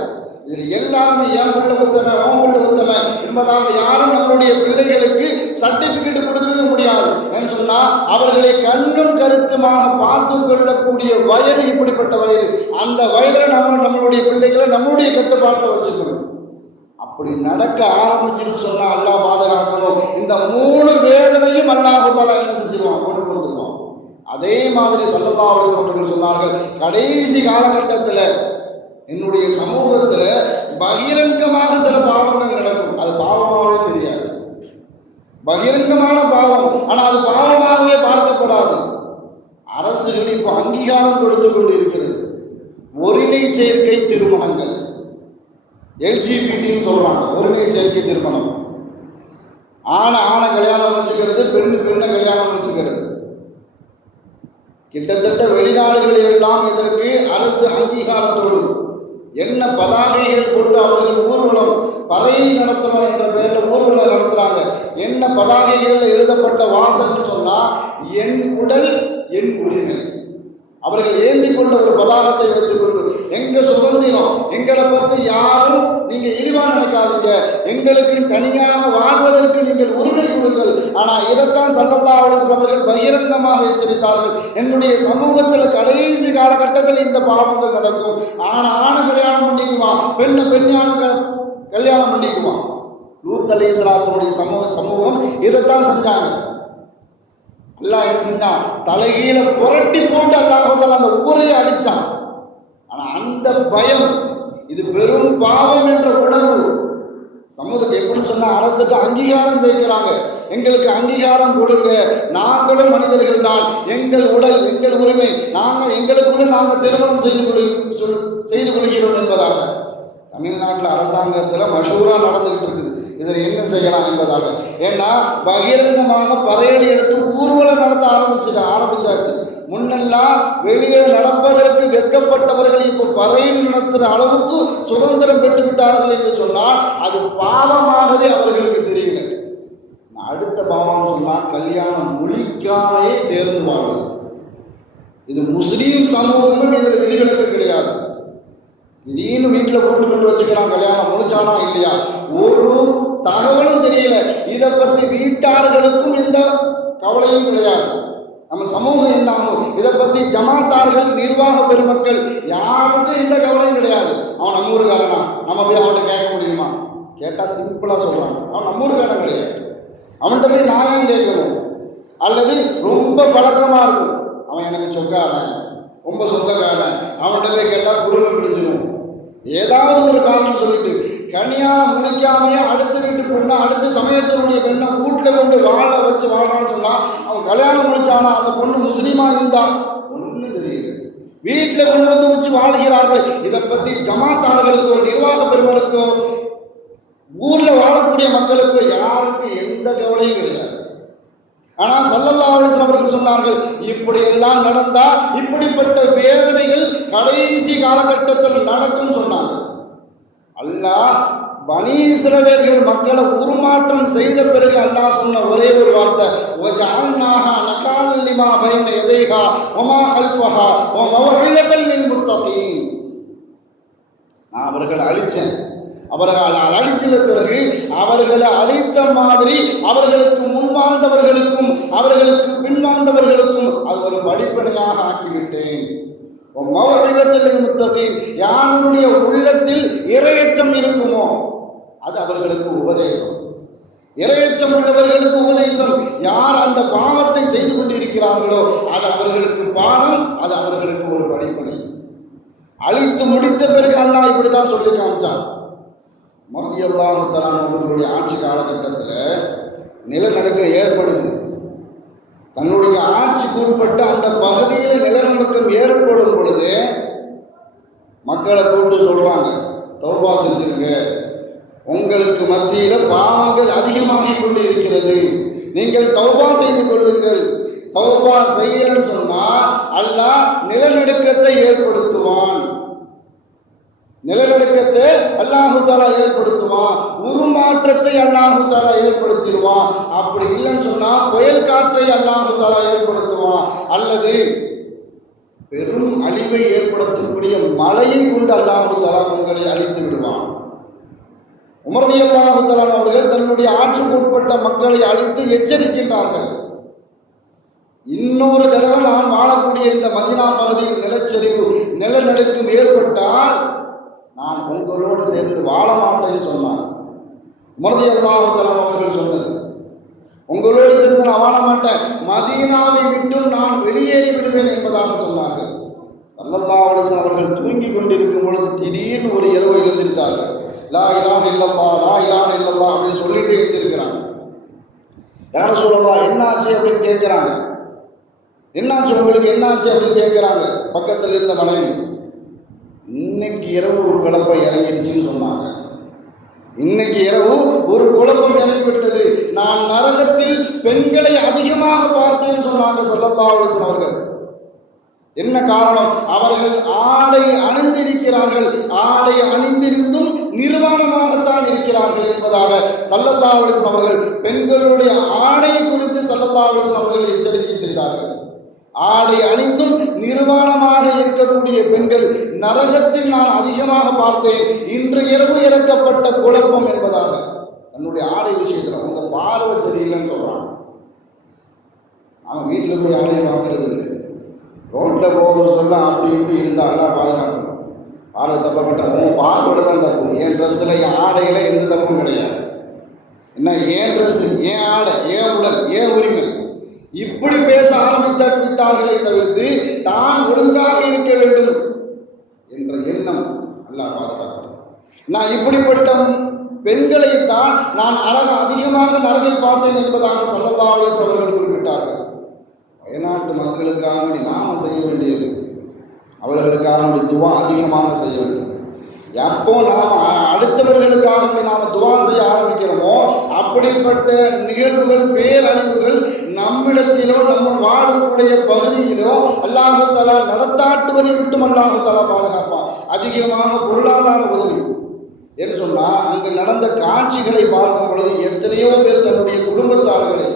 இதில் எல்லாருமே என் பிள்ளை உத்தம, உன் பிள்ளை உத்தம என்பதாக யாரும் நம்மளுடைய பிள்ளைகளுக்கு சர்டிபிகேட் கொடுக்கவே முடியாது. என்று சொன்னால் அவர்களை கண்ணும் கருத்துமாக பார்த்து கொள்ளக்கூடிய வயது இப்படிப்பட்ட வயது. அந்த வயதில் நம்மளுடைய பிள்ளைகளை நம்மளுடைய கட்டுப்பாட்டை வச்சுக்கணும். அப்படி நடக்க ஆரம்பிச்சுன்னு சொன்னால் அல்லாஹ் பாதுகாக்கணும். இந்த 3 வேதனையும் அல்லாஹ் தஆலா என்ன செஞ்சிருவான், கொண்டு வந்துடுவான். அதே மாதிரி ஸல்லல்லாஹு அலைஹி வஸல்லம் சொன்னார்கள், கடைசி காலகட்டத்தில் என்னுடைய சமூகத்தில் பகிரங்கமாக சில பாவங்கள் நடக்கும். அது பாவமாகவே தெரியாது, பகிரங்கமான பாவம், ஆனால் அது பாவமாகவே பார்க்கப்படாது. அரசுகள் இப்போ அங்கீகாரம் கொடுத்து கொண்டு இருக்கிறது. ஒருணை சேர்க்கை திருமணங்கள், LGBT சொல்றாங்க, ஒருணை சேர்க்கை திருமணம். ஆணை கல்யாணம் வச்சுக்கிறது, பெண்ணை கல்யாணம் வச்சுக்கிறது. கிட்டத்தட்ட வெளிநாடுகளில் எல்லாம் இதற்கு அரசு அங்கீகாரத்தோடு என்ன பதாகைகள் கொண்டு அவர்கள் ஊர்வலம், பறை நடத்தணும் என்ற பெயரில் ஊர்வலம் நடத்துறாங்க. என்ன பதாகைகளில் எழுதப்பட்ட வாசகம் சொன்னா, என் உடல் என் உரிமை. அவர்கள் ஏந்தி கொண்ட ஒரு பதாகத்தை வைத்துக் கொண்டு, எங்க சுதந்திரம், எங்களை பற்றி யாரும் நீங்க இழிவா நினைக்காதீங்க, எங்களுக்கு தனியாக வாழ்வதற்கு நீங்கள் உரிமை கொடுங்கள். ஆனால் இதைத்தான் ஸல்லல்லாஹு அலைஹி வஸல்லம் அவர்கள் பகிரங்கமாக எச்சரித்தார்கள். என்னுடைய சமூகத்தில் கடைசி காலகட்டத்தில் இந்த பாவங்கள் நடக்கும். ஆணை கல்யாணம் பண்ணிக்குவான், பெண்ணை கல்யாணம் பண்ணிக்குவான். லூத் அலைஹிஸ்ஸலாத்துடைய சமூகம் இதைத்தான் செஞ்சாங்க. அல்லாஹ் என்ன செஞ்சான்? தலைகீழ புரட்டி போட்டு அல்லாஹ் அந்த ஊரையே அடிச்சான். ஆனா அந்த பயம், இது பெரும் பாவம் என்ற உணர்வு சமூகத்துக்கு எப்படின்னு சொன்னா, அரசுக்கு அங்கீகாரம் வைக்கிறாங்க. எங்களுக்கு அங்கீகாரம் கொடுங்க, நாங்களும் மனிதர்கள் தான், எங்கள் உடல் எங்கள் உரிமை, நாங்கள் எங்களுக்குள்ள நாங்கள் திருமணம் செய்து கொள்கிறோம் என்பதாக தமிழ்நாட்டில் அரசாங்கத்தில் மஷூரா நடந்துகிட்டு இருக்குது. இதில் என்ன செய்யலாம் என்பதாக. ஏன்னா பகிரங்கமாக பறையடி எடுத்து ஊர்வலம் நடத்த ஆரம்பிச்சாச்சு. முன்னெல்லாம் வெளியே நடப்பதற்கு வெட்கப்பட்டவர்கள் இப்போ பறையில் நடத்துகிற அளவுக்கு சுதந்திரம் பெற்று விட்டார்கள் என்று சொன்னால் அது பாவமாகவே அவர்களுக்கு தெரியல. அடுத்த பாவம் சொன்னால் கல்யாணம் முடிக்காமையே சேர்ந்து வாழ்வது. இது முஸ்லீம் சமூகமும் இதில் விதிவிலக்கு கிடையாது. திடீர்னு வீட்டில் கூட்டு கொண்டு வச்சுக்கலாம், கல்யாணம் முடிச்சானா இல்லையா ஒரு தகவலும் தெரியல. இதை பற்றி வீட்டார்களுக்கும் எந்த கவலையும் கிடையாது. நம்ம சமூகம் என்ன ஆகும், இதை பற்றி ஜமாத்தார்கள் நிர்வாக பெருமக்கள் யாருக்கும் எந்த கவலையும் கிடையாது. அவன் நம்ம ஊருக்காரனா, நம்ம போய் அவன்கிட்ட கேட்க முடியுமா? கேட்டால் சிம்பிளாக சொல்கிறான், அவன் நம்ம ஊருக்காரன் கிடையாது. அவன்கிட்ட போய் நியாயம் கேட்கணும். அல்லது ரொம்ப பழக்கமாக இருக்கும், அவன் எனக்கு சொக்காரன், ரொம்ப சொந்தக்காரன், அவன்கிட்ட போய் கேட்டால் குடும்பம் பிடிச்சிடும். ஏதாவது ஒரு காரணம் சொல்லிட்டு கல்யாணம் முடிக்காமையே அடுத்த வீட்டு பொண்ணா அடுத்த சமயத்தினுடைய பெண்ணை வீட்டில் கொண்டு வாழ வச்சு வாழ்றான்னு சொன்னால் அவன் கல்யாணம் முடிச்சானா அந்த பொண்ணு முஸ்லீமா இருந்தா ஒன்றும் தெரியல. வீட்டில் கொண்டு வந்து வச்சு வாழ்கிறார்கள். இதை பற்றி ஜமாத்தார்களுக்கோ நிர்வாக பெருமருக்கோ ஊரில் வாழக்கூடிய மக்களுக்கோ யாருக்கு எந்த கவலையும் கிடையாது. ஆனால் ஸல்லல்லாஹு அலைஹி வஸல்லம் அவர்கள் சொன்னார்கள், இப்படி எல்லாம் நடந்தா இப்படிப்பட்ட வேதனைகள் கடைசி காலகட்டத்தில் நடக்கும் சொன்னாங்க. அல்லாஹ் பனி இஸ்ரவேல்கள் மக்களை உருமாற்றம் செய்த பிறகு அல்லாஹ் சொன்ன ஒரே ஒரு வார்த்தை, வஜஅல்நாஹா நகாலன் லிமா பைன யதைஹா வமா கல்ஃபஹா வமவ்இலத்தல் லில் முத்தகீன். நான் அவர்களை அழிச்சேன். அவர்கள் அழிச்சத பிறகு அவர்களை அழித்த மாதிரி அவர்களுக்கு முன்வாழ்ந்தவர்களுக்கும் அவர்களுக்கு பின்வாழ்ந்தவர்களுக்கும் அது ஒரு படிப்பனையாக ஆக்கிவிட்டேன். யாருடைய உள்ளத்தில் இறையச்சம் இருக்குமோ அது அவர்களுக்கு உபதேசம். இறையச்சம் உள்ளவர்களுக்கு உபதேசம். யார் அந்த பாவத்தை செய்து கொண்டிருக்கிறார்களோ அது அவர்களுக்கு பாடம், அது அவர்களுக்கு ஒரு படிப்பனை. அழித்து முடித்த பிறகு அல்லாஹ் இப்படிதான் சொல்லி காமிச்சான். ரலியல்லாஹு தஆலா அவர்களுடைய ஆட்சி காலகட்டத்தில் நிலநடுக்கம் ஏற்படுது. தன்னுடைய ஆட்சிக்கு உட்பட்ட அந்த பகுதியில் நிலநடுக்கம் ஏற்படும் பொழுது மக்களை கூப்பிட்டு சொல்றாங்க, தௌபா செஞ்சிருங்க, உங்களுக்கு மத்தியில் பாவங்கள் அதிகமாகி கொண்டு இருக்கிறது, நீங்கள் தௌபா செய்து கொள்ளுங்கள். தௌபா செய்யலன்னு சொன்னால் அல்லாஹ் நிலநடுக்கத்தை ஏற்படுத்துவான். நிலநடுக்கத்தை அல்லாஹு தஆலா ஏற்படுத்துவான். உருமாற்றத்தை அல்லாஹு தஆலா ஏற்படுத்திடுவான். அப்படி இல்லைன்னு சொன்னால் புயல் காற்றை அல்லாஹு தஆலா ஏற்படுத்துவான். அல்லது பெரும் அழிவை ஏற்படுத்தக்கூடிய மழையை கொண்டு அல்லாஹு தஆலா உங்களை அழித்து விடுவான். உமர் ரலியல்லாஹு தஆலா அவர்கள் தன்னுடைய ஆட்சிக்கு உட்பட்ட மக்களை அழித்து எச்சரிக்கின்றார்கள். இன்னொரு தடவை நான் வாழக்கூடிய இந்த மதீனா பகுதியில் நிலச்சரிவு நிலநடுக்கம் ஏற்பட்டால் நான் உங்களோடு சேர்ந்து வாழ மாட்டேன்னு சொன்னார். உமர் ரலியல்லாஹு தஆலா அவர்கள் சொன்னது, உங்களோடு சேர்ந்து நான் வாழ மாட்டேன், மதீனாவை விட்டு நான் வெளியேறி விடுவேன் என்பதாக சொன்னார்கள். ஸல்லல்லாஹு அலைஹி வஸல்லம் அவர்கள் தூங்கி கொண்டிருக்கும் பொழுது திடீர்னு ஒரு இரவு எழுந்திருக்கார்கள். லா இலாஹ இல்லல்லாஹ் லா இலாஹ இல்லல்லாஹ் அப்படின்னு சொல்லிட்டு எழுந்திருக்கிறாங்க. யார சொல்லலாம், என்னாச்சு அப்படின்னு கேட்கிறாங்க. என்னாச்சு உங்களுக்கு, என்னாச்சு அப்படின்னு கேட்கிறாங்க. பக்கத்தில் இருந்த மனைவி, இன்னைக்கு இரவு ஒரு குழப்பம் இறங்கிருச்சுன்னு சொன்னாங்க. இன்னைக்கு இரவு ஒரு குழப்பம் இறங்கிவிட்டது, நான் நரகத்தில் பெண்களை அதிகமாக பார்த்தேன்னு சொன்னாங்க ஸல்லல்லாஹு அலைஹி வஸல்லம் அவர்கள். என்ன காரணம்? அவர்கள் ஆடை அணிந்திருக்கிறார்கள், ஆடை அணிந்திருந்தும் நிர்வாணமாகத்தான் இருக்கிறார்கள் என்பதாக ஸல்லல்லாஹு அலைஹி வஸல்லம் அவர்கள் பெண்களுடைய ஆடை குறித்து ஸல்லல்லாஹு அலைஹி வஸல்லம் அவர்கள் எச்சரிக்கை செய்தார்கள். ஆடை அணிந்தும் நிர்வாணமாக இருக்கக்கூடிய பெண்கள் நரகத்தில் நான் அதிகமாக பார்த்தேன், இன்று இரவு இறக்கப்பட்ட குழப்பம் என்பதாக தன்னுடைய ஆடை விஷயத்தில் அவங்க பார்வை சரியில்லைன்னு சொல்றாங்க. அவன் வீட்டில் போய் யாரையும் பார்க்கறது இல்லை, ரோட்டில் போக சொல்ல அப்படி இப்படி இருந்தால் எல்லாம் பாதுகாக்கணும். பார்வை தப்பப்பட்ட உன் பார்வையோட தான் தப்பு, என் ட்ரெஸ்ஸில் என் ஆடையில் எந்த தப்பும் கிடையாது. என்ன ஏன் ட்ரெஸ், ஏன் ஆடை, ஏன் உடல், ஏன் உரிமை, இப்படி பேச ஆரம்பித்து விட்டார்களே தவிர்த்து தான் ஒழுங்காக இருக்க வேண்டும் என்ற எண்ணம் அல்லாஹ் பாதுகாக்கும். நான் இப்படிப்பட்ட பெண்களைத்தான் நான் அதிகமாக நரகில் பார்த்தேன் என்பதாக ஸல்லல்லாஹு அலைஹி வஸல்லம் அவர்கள் குறிப்பிட்டார்கள். வயநாட்டு மக்களுக்காக நாம செய்ய வேண்டியது, அவர்களுக்காக துவா அதிகமாக செய்ய வேண்டும். எப்போ நாம் அடுத்தவர்களுக்காக நாம் துவா செய்ய ஆரம்பிக்கிறோமோ அப்படிப்பட்ட நிகழ்வுகள், பேரழிவுகள் நம்மிடத்திலோ நம்ம வாழக்கூடிய பகுதியிலோ அல்லாஹ் தஆலா நடத்தாட்டுவதை விட்டும் அல்லாஹ் தஆலா பாதுகாப்பான். அதிகமாக பொருளாதார உதவி என்று சொன்னால் அங்கு நடந்த காட்சிகளை பார்க்கும் பொழுது எத்தனையோ பேர் தன்னுடைய குடும்பத்தார்களை,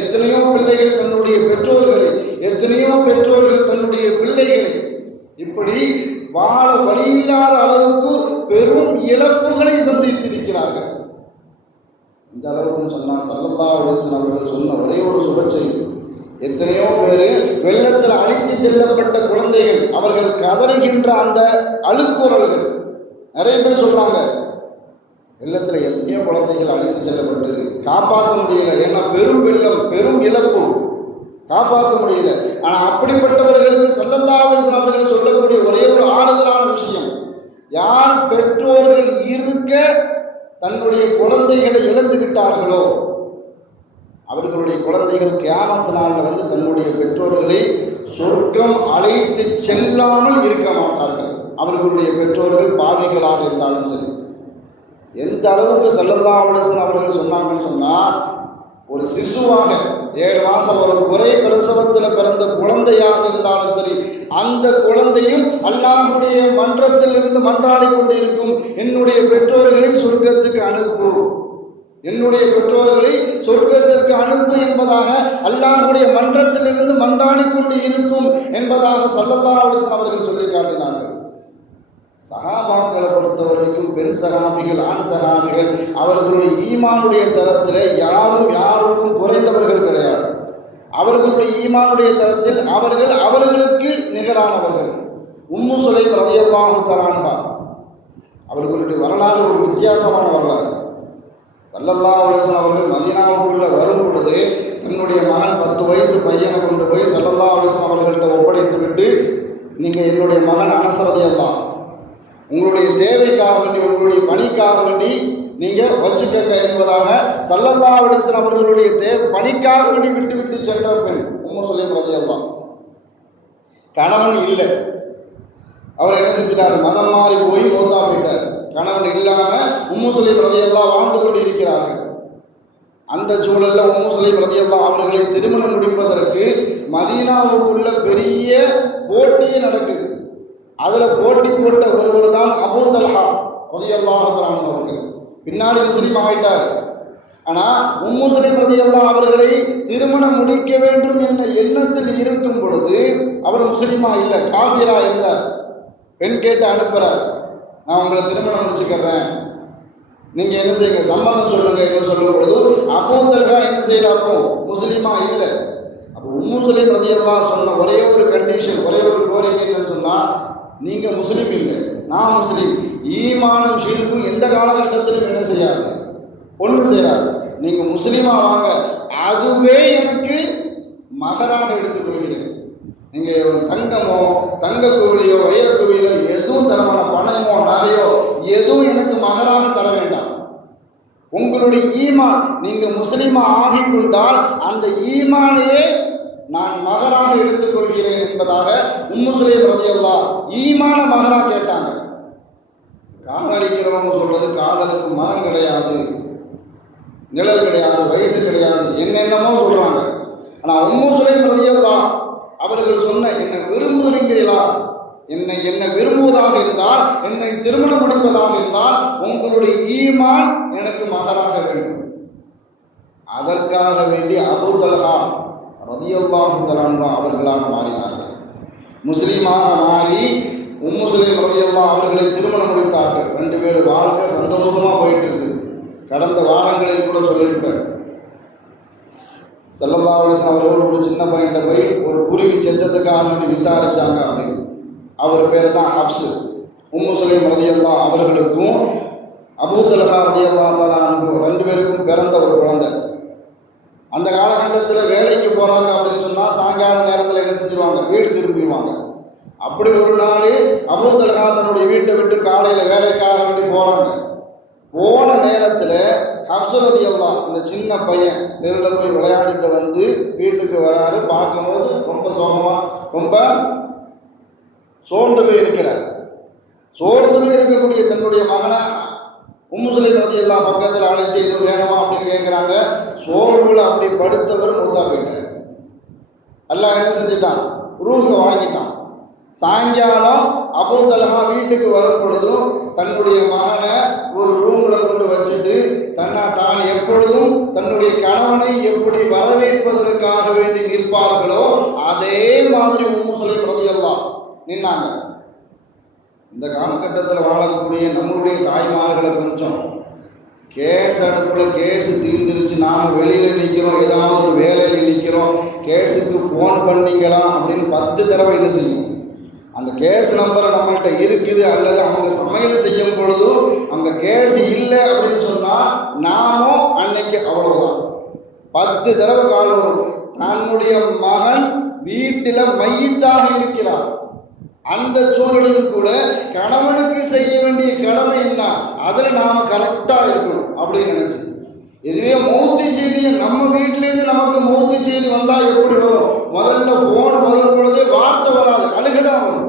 எத்தனையோ பிள்ளைகள் தன்னுடைய பெற்றோர்களை, எத்தனையோ பெற்றோர்கள் தன்னுடைய பிள்ளைகளை இப்படி வாழ வழியில்லாத அளவுக்கு பெரும் இழப்புகளை சந்தித்திருக்கிறார்கள். இந்த அளவுக்கு சொன்னால் ஸல்லல்லாஹு அலைஹி வஸல்லம் அவர்கள் சொன்ன ஒரே ஒரு சுபச்செய்தி, எத்தனையோ பேர் வெள்ளத்தில் அழைத்து செல்லப்பட்ட குழந்தைகள், அவர்கள் கதறுகின்ற அந்த அழுக்குறல்கள், நிறைய பேர் சொல்றாங்க வெள்ளத்தில் எத்தனையோ குழந்தைகள் அழைத்து செல்லப்பட்டது, காப்பாற்ற முடியல, ஏன்னா பெரும் வெள்ளம், பெரும் இழப்பு, காப்பாற்ற முடியல. ஆனால் அப்படிப்பட்டவர்களுக்கு ஸல்லல்லாஹு அலைஹி வஸல்லம் அவர்கள் சொல்லக்கூடிய ஒரே ஒரு ஆறுதலான விஷயம், யார் பெற்றோர்கள் இருக்க தன்னுடைய குழந்தைகளை இழந்து விட்டார்களோ அவர்களுடைய குழந்தைகள் கியாமத் நாளில் தன்னுடைய பெற்றோர்களை சொர்க்கம் அழைத்து செல்லாமல் இருக்க மாட்டார்கள். அவர்களுடைய பெற்றோர்கள் பாவிகளாக இருந்தாலும் சரி. எந்த அளவுக்கு ஸல்லல்லாஹு அலைஹி வஸல்லம் அவர்கள் சொன்னாங்கன்னு சொன்னால், ஒரு சிசுவாக 7 மாதம் ஒரு குறை பிரசவத்தில் பிறந்த குழந்தையாக இருந்தாலும் சரி, அந்த குழந்தையும் அல்லாஹ்வுடைய மன்றத்தில் இருந்து மன்றாடி கொண்டிருக்கும், என்னுடைய பெற்றோர்களை சொர்க்கத்துக்கு அனுப்பு, என்னுடைய பெற்றோர்களை சொர்க்கத்திற்கு அனுப்பு என்பதாக அல்லாஹ்வுடைய மன்றத்தில் இருந்து மன்றாடி கொண்டு இருக்கும் என்பதாக ஸல்லல்லாஹு அலைஹி வஸல்லம் அவர்கள் சொல்லி காட்டினார்கள். சஹாபாக்களை பொறுத்தவரைக்கும் பெண் சஹாபிகள், ஆண் சஹாபிகள், அவர்களுடைய ஈமானுடைய தரத்தில் யாருக்கும் குறைந்தவர்கள் கிடையாது. அவர்களுடைய ஈமானுடைய தரத்தில் அவர்களுக்கு நிகரானவர்கள். உம்மு சுலைம் ரலியல்லாஹு தஆலா அன்ஹா, அவர்களுடைய வரலாறு ஒரு வித்தியாசமான வரலாறு. ஸல்லல்லாஹு அலைஹி வஸல்லம் அவர்கள் மதீனாவுக்குள்ள வரும் பொழுது தன்னுடைய மகன் 10 வயசு பையனை கொண்டு போய் ஸல்லல்லாஹு அலைஹி வஸல்லம் அவர்கள்ட்ட ஒப்படைத்து விட்டு, நீங்கள் என்னுடைய மகன் அனஸ் ரலியல்லாஹு, உங்களுடைய தேவைக்காக வேண்டி, உங்களுடைய பணிக்காக வேண்டி நீங்கள் வச்சுக்க என்பதாக ஸல்லல்லாஹு அலைஹி வஸல்லம் அவர்களுடைய பணிக்காக வேண்டி விட்டு சென்ற பெண் உம்மு சுலைம் ரலியல்லாஹு. கணவன் இல்லை, அவர் என்ன செஞ்சிட்டார், மதம் மாறி போய் மௌத்தா போயிட்டார். கணவன் இல்லாமல் உம்மு சுலைம் ரலியல்லாஹு வாழ்ந்து கொண்டு இருக்கிறார்கள். அந்த சூழலில் உம்மு சுலைம் ரலியல்லாஹு அவர்களை திருமணம் முடிப்பதற்கு மதீனாவுக்குள்ள பெரிய போட்டியே நடக்குது. அதில் போட்டி போட்ட ஒருவர் தான் அபூ தல்ஹா ரலியல்லாஹு தஆலா அவர்கள். பின்னாடி முஸ்லீம் ஆகிட்டார். ஆனால் உம்மு சுலைம் ரலியல்லாஹு அவர்களை திருமணம் முடிக்க வேண்டும் என்ற எண்ணத்தில் இருக்கும் பொழுது அவர் முஸ்லீமா இல்லை, காஃபிரா இருந்தார். பெண் கேட்டு அனுப்புகிறார், நான் உங்களை திருமணம் முடிச்சுக்கிறேன், நீங்கள் என்ன செய்யுங்க, சம்மதம் சொல்லுங்க என்று சொல்லும் பொழுது அபூ தல்ஹா என்ன செய்யறாப்போ முஸ்லீமா இல்லை. அப்போ உம்மு சுலைம் ரலியல்லாஹு சொன்ன ஒரே ஒரு கண்டிஷன், ஒரே ஒரு கோரிக்கை என்னன்னு சொன்னால், நீங்கள் முஸ்லீம் இல்லை, நான் முஸ்லீம், ஈமானும் ஷிர்க்கும் எந்த காலகட்டத்திலும் என்ன செய்யாது, ஒன்று செய்யாது, நீங்கள் முஸ்லீமாக வாங்க, அதுவே எனக்கு மகராக எடுத்துக்கொள்கிறேன். நீங்கள் தங்கமோ, தங்க குவிலையோ, வைர குவிலையோ எதுவும் தரமான பணமோ நகையோ எதுவும் எனக்கு மகராக தர வேண்டாம். உங்களுடைய ஈமான், நீங்கள் முஸ்லீமாக ஆகிக்கொண்டால் அந்த ஈமானையே நான் மகராக எடுத்துக்கொள்கிறேன் என்பதாக உம்மு சுலைம் ரலியல்லாஹு ஈமான மகராக கேட்டாங்க. காதலிக்கிறவங்க சொல்றது காதலுக்கு மரம் கிடையாது, நிழல் கிடையாது, வயசு கிடையாது, என்னென்னமோ சொல்றாங்க. ஆனால் உம்மு சுலைம் ரலியல்லாஹு அவர்கள் சொன்ன, என்னை விரும்புகிறீங்களா, என்னை விரும்புவதாக இருந்தால், என்னை திருமணம் முடிப்பதாக இருந்தால் உங்களுடைய ஈமான் எனக்கு மகராக வேண்டும். அதற்காக வேண்டி அபூ தல்ஹா ரலியல்லாஹு தஆலா அவர்களாக மாறினார்கள். முஸ்லீமாக மாறி உம்மு சுலைம் ரலியல்லாஹு அவர்களை திருமணம் முடித்தார்கள். 2 பேரும் வாழ்க்கை சந்தோஷமாக போயிட்டு இருக்குது. கடந்த வாரங்களில் கூட சொல்லியிருப்பேன், ஸல்லல்லாஹு அலைஹி வஸல்லம் அவர்கள் ஒரு சின்ன பையன்கிட்ட போய் ஒரு குருவி செஞ்சதுக்காக விசாரிச்சாங்க அப்படின்னு. அவர் பேர் தான் ஹப்ஸ். உம்மு சுலைம் ரலியல்லாஹு அவர்களுக்கும் அபூ தல்ஹா ரலியல்லாஹு தஆலா அன்ஹு 2 பேருக்கும் பிறந்த ஒரு குழந்தை. அந்த காலகட்டத்தில் வேலைக்கு போகிறாங்க அப்படின்னு சொன்னால் சாயங்கால நேரத்தில் என்ன செஞ்சிருவாங்க, வீடு திரும்பிடுவாங்க. அப்படி ஒரு நாள் அபூ தல்ஹா தன்னுடைய வீட்டை விட்டு காலையில் வேலைக்காக வேண்டி போகிறாங்க. போன நேரத்தில் ஹப்ஸா ரலியல்லாஹு அந்த சின்ன பையன் தெருவில் போய் விளையாடிட்டு வந்து வீட்டுக்கு வராரு. பார்க்கும்போது ரொம்ப சோகமாக ரொம்ப சோர்ந்து போய் இருக்கிறார். சோர்ந்து போய் இருக்கக்கூடிய தன்னுடைய மகனை உம்மு சுலைம் ரலியல்லாஹு பக்கத்தில் அழைச்சி இது வேணுமா அப்படின்னு கேட்குறாங்க. சோர்வுல அப்படி படுத்தவர் மூத்தா போயிட்டார். அல்லாஹ் என்ன செஞ்சுட்டான், ரூஹை வாங்கிட்டான். சாயங்காலம் அபூ தல்ஹா வீட்டுக்கு வரும் பொழுதும் தன்னுடைய மகனை ஒரு ரூமில் கொண்டு வச்சுட்டு தான் எப்பொழுதும் தன்னுடைய கணவனை எப்படி வரவேற்பதற்காக வேண்டி நிற்பார்களோ அதே மாதிரி உம்மு சுலைம் ரலியல்லாஹு நின்னாங்க. இந்த காலகட்டத்தில் வாழக்கூடிய நம்மளுடைய தாய்மார்களை கொஞ்சம் கேஸ் அடுப்பில் கேஸு தீர்ந்துருச்சு, நாம் வெளியில் நிற்கிறோம், ஏதாவது ஒரு வேலையில் நிற்கிறோம், கேஸுக்கு ஃபோன் பண்ணிங்களா அப்படின்னு 10 தடவை என்ன செய்யும். அந்த கேஸ் நம்பரை நம்மள்கிட்ட இருக்குது, அல்லது அவங்க சமையல் செய்யும் பொழுதும் அங்கே கேஸ் இல்லை அப்படின்னு சொன்னால் நாமும் அன்னைக்கு அவ்வளவுதான் 10 தடவை கால் வரும். தன்னுடைய மகன் வீட்டில் மையத்தாக இருக்கிறார். அந்த சூழலில் கூட கணவனுக்கு செய்ய வேண்டிய கடமை என்ன, அதில் நாம் கரெக்டாக இருக்கணும் அப்படின்னு நினச்சி. இதுவே மௌத்து செய்தி நம்ம வீட்டிலேருந்து நமக்கு மௌத்து செய்தி வந்தால் எப்படி வரும், முதல்ல ஃபோன் வரும் பொழுதே வார்த்தை வராது, அழுகதான் வரும்.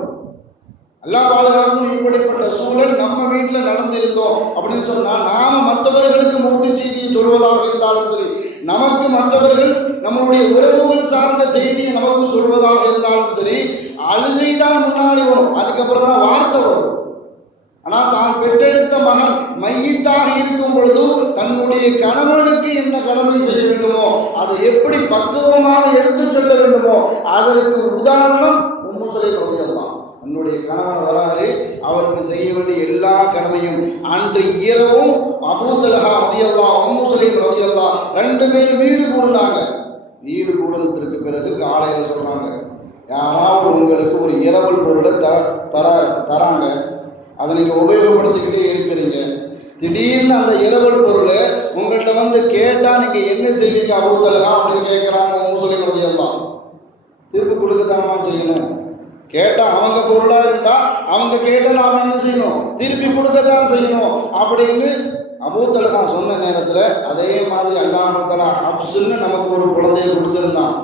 எல்லாம் பாதுகாக்கணும். இப்படிப்பட்ட சூழல் நம்ம வீட்டில் நடந்திருந்தோம் அப்படின்னு சொன்னால் நாம் மற்றவர்களுக்கு மௌத்து செய்தியை சொல்வதாக இருந்தாலும் சரி, நமக்கு மற்றவர்கள் நம்மளுடைய உறவுகள் சார்ந்த செய்தியை நமக்கு சொல்வதாக இருந்தாலும் சரி, அழுகை தான் முன்னாடி வரும், அதுக்கப்புறம் தான் வார்த்தை வரும். ஆனால் தான் பெற்றெடுத்த மகன் மையத்தாக இருக்கும் பொழுது தன்னுடைய கணவனுக்கு என்ன கடமை செய்ய வேண்டுமோ அதை எப்படி பக்குவமாக எடுத்து சொல்ல வேண்டுமோ அதற்கு உதாரணம் உம்மு சுலைம் ரலியல்லாஹு. தன்னுடைய கணவன் வராரு, அவருக்கு செய்ய வேண்டிய எல்லா கடமையும் அன்று இரவும் அபூ தல்ஹா ரலியல்லாஹு உம்மு சுலைம் ரலியல்லாஹு 2 பேரும் வீடு கூடுனாங்க. வீடு கூடுனதற்கு பிறகு காலையில் சொல்றாங்க, யாராவது உங்களுக்கு ஒரு இரவல் பொருளை தராங்க, அதை நீங்கள் உபயோகப்படுத்திக்கிட்டே இருக்கிறீங்க, திடீர்னு அந்த இரவல் பொருளை உங்கள்கிட்ட வந்து கேட்டால் நீங்கள் என்ன செய்வீங்க அபூ தல்ஹா அப்படின்னு கேட்குறாங்க உம்மு சுலைம் ரலியல்லாஹு. திருப்பி கொடுக்கத்தானமா செய்யணும். கேட்டால் அவங்க பொருளாக இருந்தால் அவங்க கேட்டால் நாம் என்ன செய்யணும், திருப்பி கொடுக்கத்தான் செய்யணும் அப்படின்னு அபூ தல்ஹா சொன்ன நேரத்தில் அதே மாதிரி அல்லாஹ் தஆலா ஹப்ஸுன்னு நமக்கு ஒரு குழந்தையை கொடுத்துருந்தான்.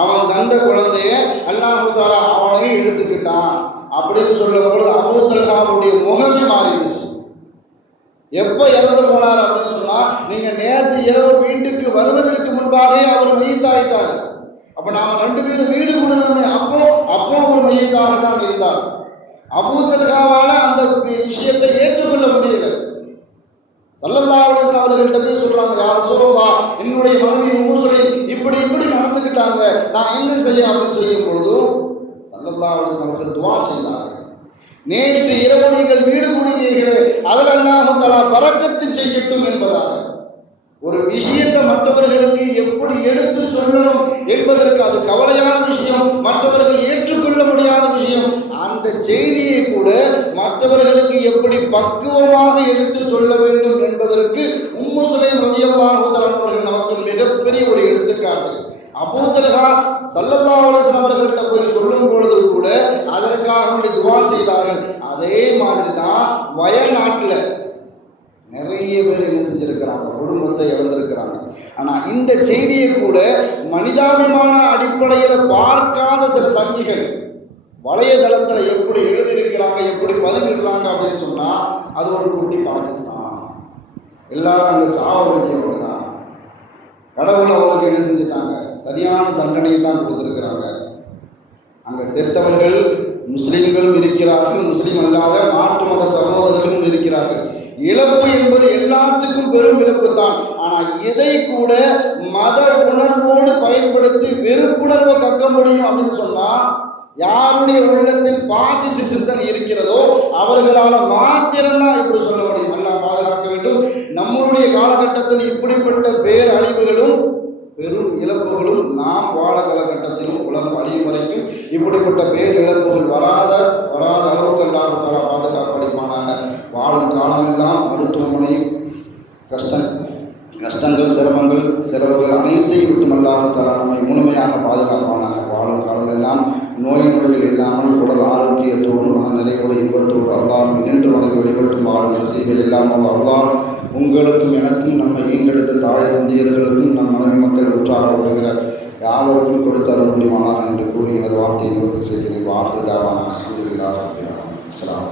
அவன் தந்த குழந்தைய அல்லாஹ் தஆலா அவனே எடுத்துக்கிட்டான் அப்படின்னு சொல்லும் பொழுது அபூ தல்ஹாவுடைய முகமே மாறிடுச்சு. எப்போ இறந்து போனார் அப்படின்னு சொன்னால், நீங்கள் நேற்று இரவு வீட்டுக்கு வருவதற்கு முன்பாகவே அவர் மையத்தாயிட்டார். அப்போ நாம் 2 பேரும் வீடு கூடணுமே, அப்போ ஒரு மையத்தாக தான் இருந்தார். அபூ தல்ஹாவால் அந்த விஷயத்தை ஏற்றுக்கொள்ள முடியல. ஸல்லல்லாஹு அலைஹி வஸல்லம் அவர்கள்ட்ட போய் சொல்றாங்க, யா ரசூலல்லாஹ், என்னுடைய மனைவி உம்மு சுலைம் இப்படி நடந்துக்கிட்டாங்க, நான் என்ன செய்ய அப்படின்னு செய்யும் பொழுது ஸல்லல்லாஹு அலைஹி வஸல்லம் அவர்கள் துஆ செய்தார்கள். நேற்று இரவு நீங்கள் வீடு கூடினீர்களே, அதில் அல்லாஹ் தஆலா பரக்கத்து செய்யட்டும் என்பதாக. ஒரு விஷயத்தை மற்றவர்களுக்கு எப்படி எடுத்து சொல்லணும் என்பதற்கு அது கவலையான விஷயம், மற்றவர்கள் ஏற்றுக்கொள்ள முடியாத விஷயம். அந்த செய்தியை கூட மற்றவர்களுக்கு எப்படி பக்குவமாக எடுத்து சொல்ல வேண்டும் என்பதற்கு உம்மு சுலைம் ரலியல்லாஹு தஆலா அவர்கள் நமக்கு மிகப்பெரிய ஒரு எடுத்துக்காட்டு. அபூ தல்ஹா ஸல்லல்லாஹு அலைஹி வஸல்லம் அவர்கள்ட்ட போய் சொல்லும் பொழுது கூட அதற்காக துஆ செய்தார்கள். அதே மாதிரி தான் வயநாட்டில் நிறைய பேர் என்ன செஞ்சிருக்கிறாங்க, குடும்பத்தை இழந்திருக்கிறாங்க. ஆனால் இந்த செய்தியை கூட மனிதாபிமான அடிப்படையில் பார்க்காத சில சங்கிகள் வலையதளத்தில் எப்படி எழுதியிருக்கிறாங்க, எப்படி பதிவிடுறாங்க அப்படின்னு சொன்னால், அது ஒரு குட்டி பாகிஸ்தான், எல்லாரும் அங்கே சாவ வேண்டியவங்க தான், கடவுளை அவங்களுக்கு என்ன செஞ்சுட்டாங்க, சரியான தண்டனையை தான் கொடுத்துருக்கிறாங்க. அங்கே செத்தவர்கள் முஸ்லீம்களும் இருக்கிறார்கள், முஸ்லீம் அல்லாத மாற்று மத சகோதரர்களும் இருக்கிறார்கள். இழப்பு என்பது எல்லாத்துக்கும் பெரும் இழப்பு தான். ஆனால் இதை கூட மத உணர்வோடு பயன்படுத்தி வெறுப்புணர்வை கக்க முடியும் அப்படின்னு சொன்னால், யாருடைய உள்ளத்தில் பாசிச சிந்தனை இருக்கிறதோ அவர்களால் மாத்திரம்தான் இப்படி சொல்ல முடியும். அல்லாஹ் பாதுகாக்க வேண்டும். நம்மளுடைய காலகட்டத்தில் இப்படிப்பட்ட பேரழிவுகளும் பெரும் இழப்புகளும் நாம் வாழ காலகட்டத்திலும் உலகம் அழியும் வரைக்கும் இப்படிப்பட்ட பேரிழப்புகள் வராத அளவுக்கு அல்லாஹ் தஆலா பாதுகாப்பளிப்பானாக. வாழும் காலமெல்லாம் மருத்துவ நசீபை எல்லாம் அல்லாஹ் உங்களுக்கும் எனக்கும் நம்ம ஈண்டெடுத்த தாய் தந்தையர்களுக்கும் நம் மனைவி மக்கள் உற்றாக உலகிற யாவருக்கும் கொடுத்து அருள் முடியுமானாக என்று கூறி எனது வார்த்தையை நிறுத்தி செய்கிறேன். வாஹிதாவான அல்ஹம்துலில்லாஹி ரப்பில் ஆலமீன். அஸ்ஸலாமு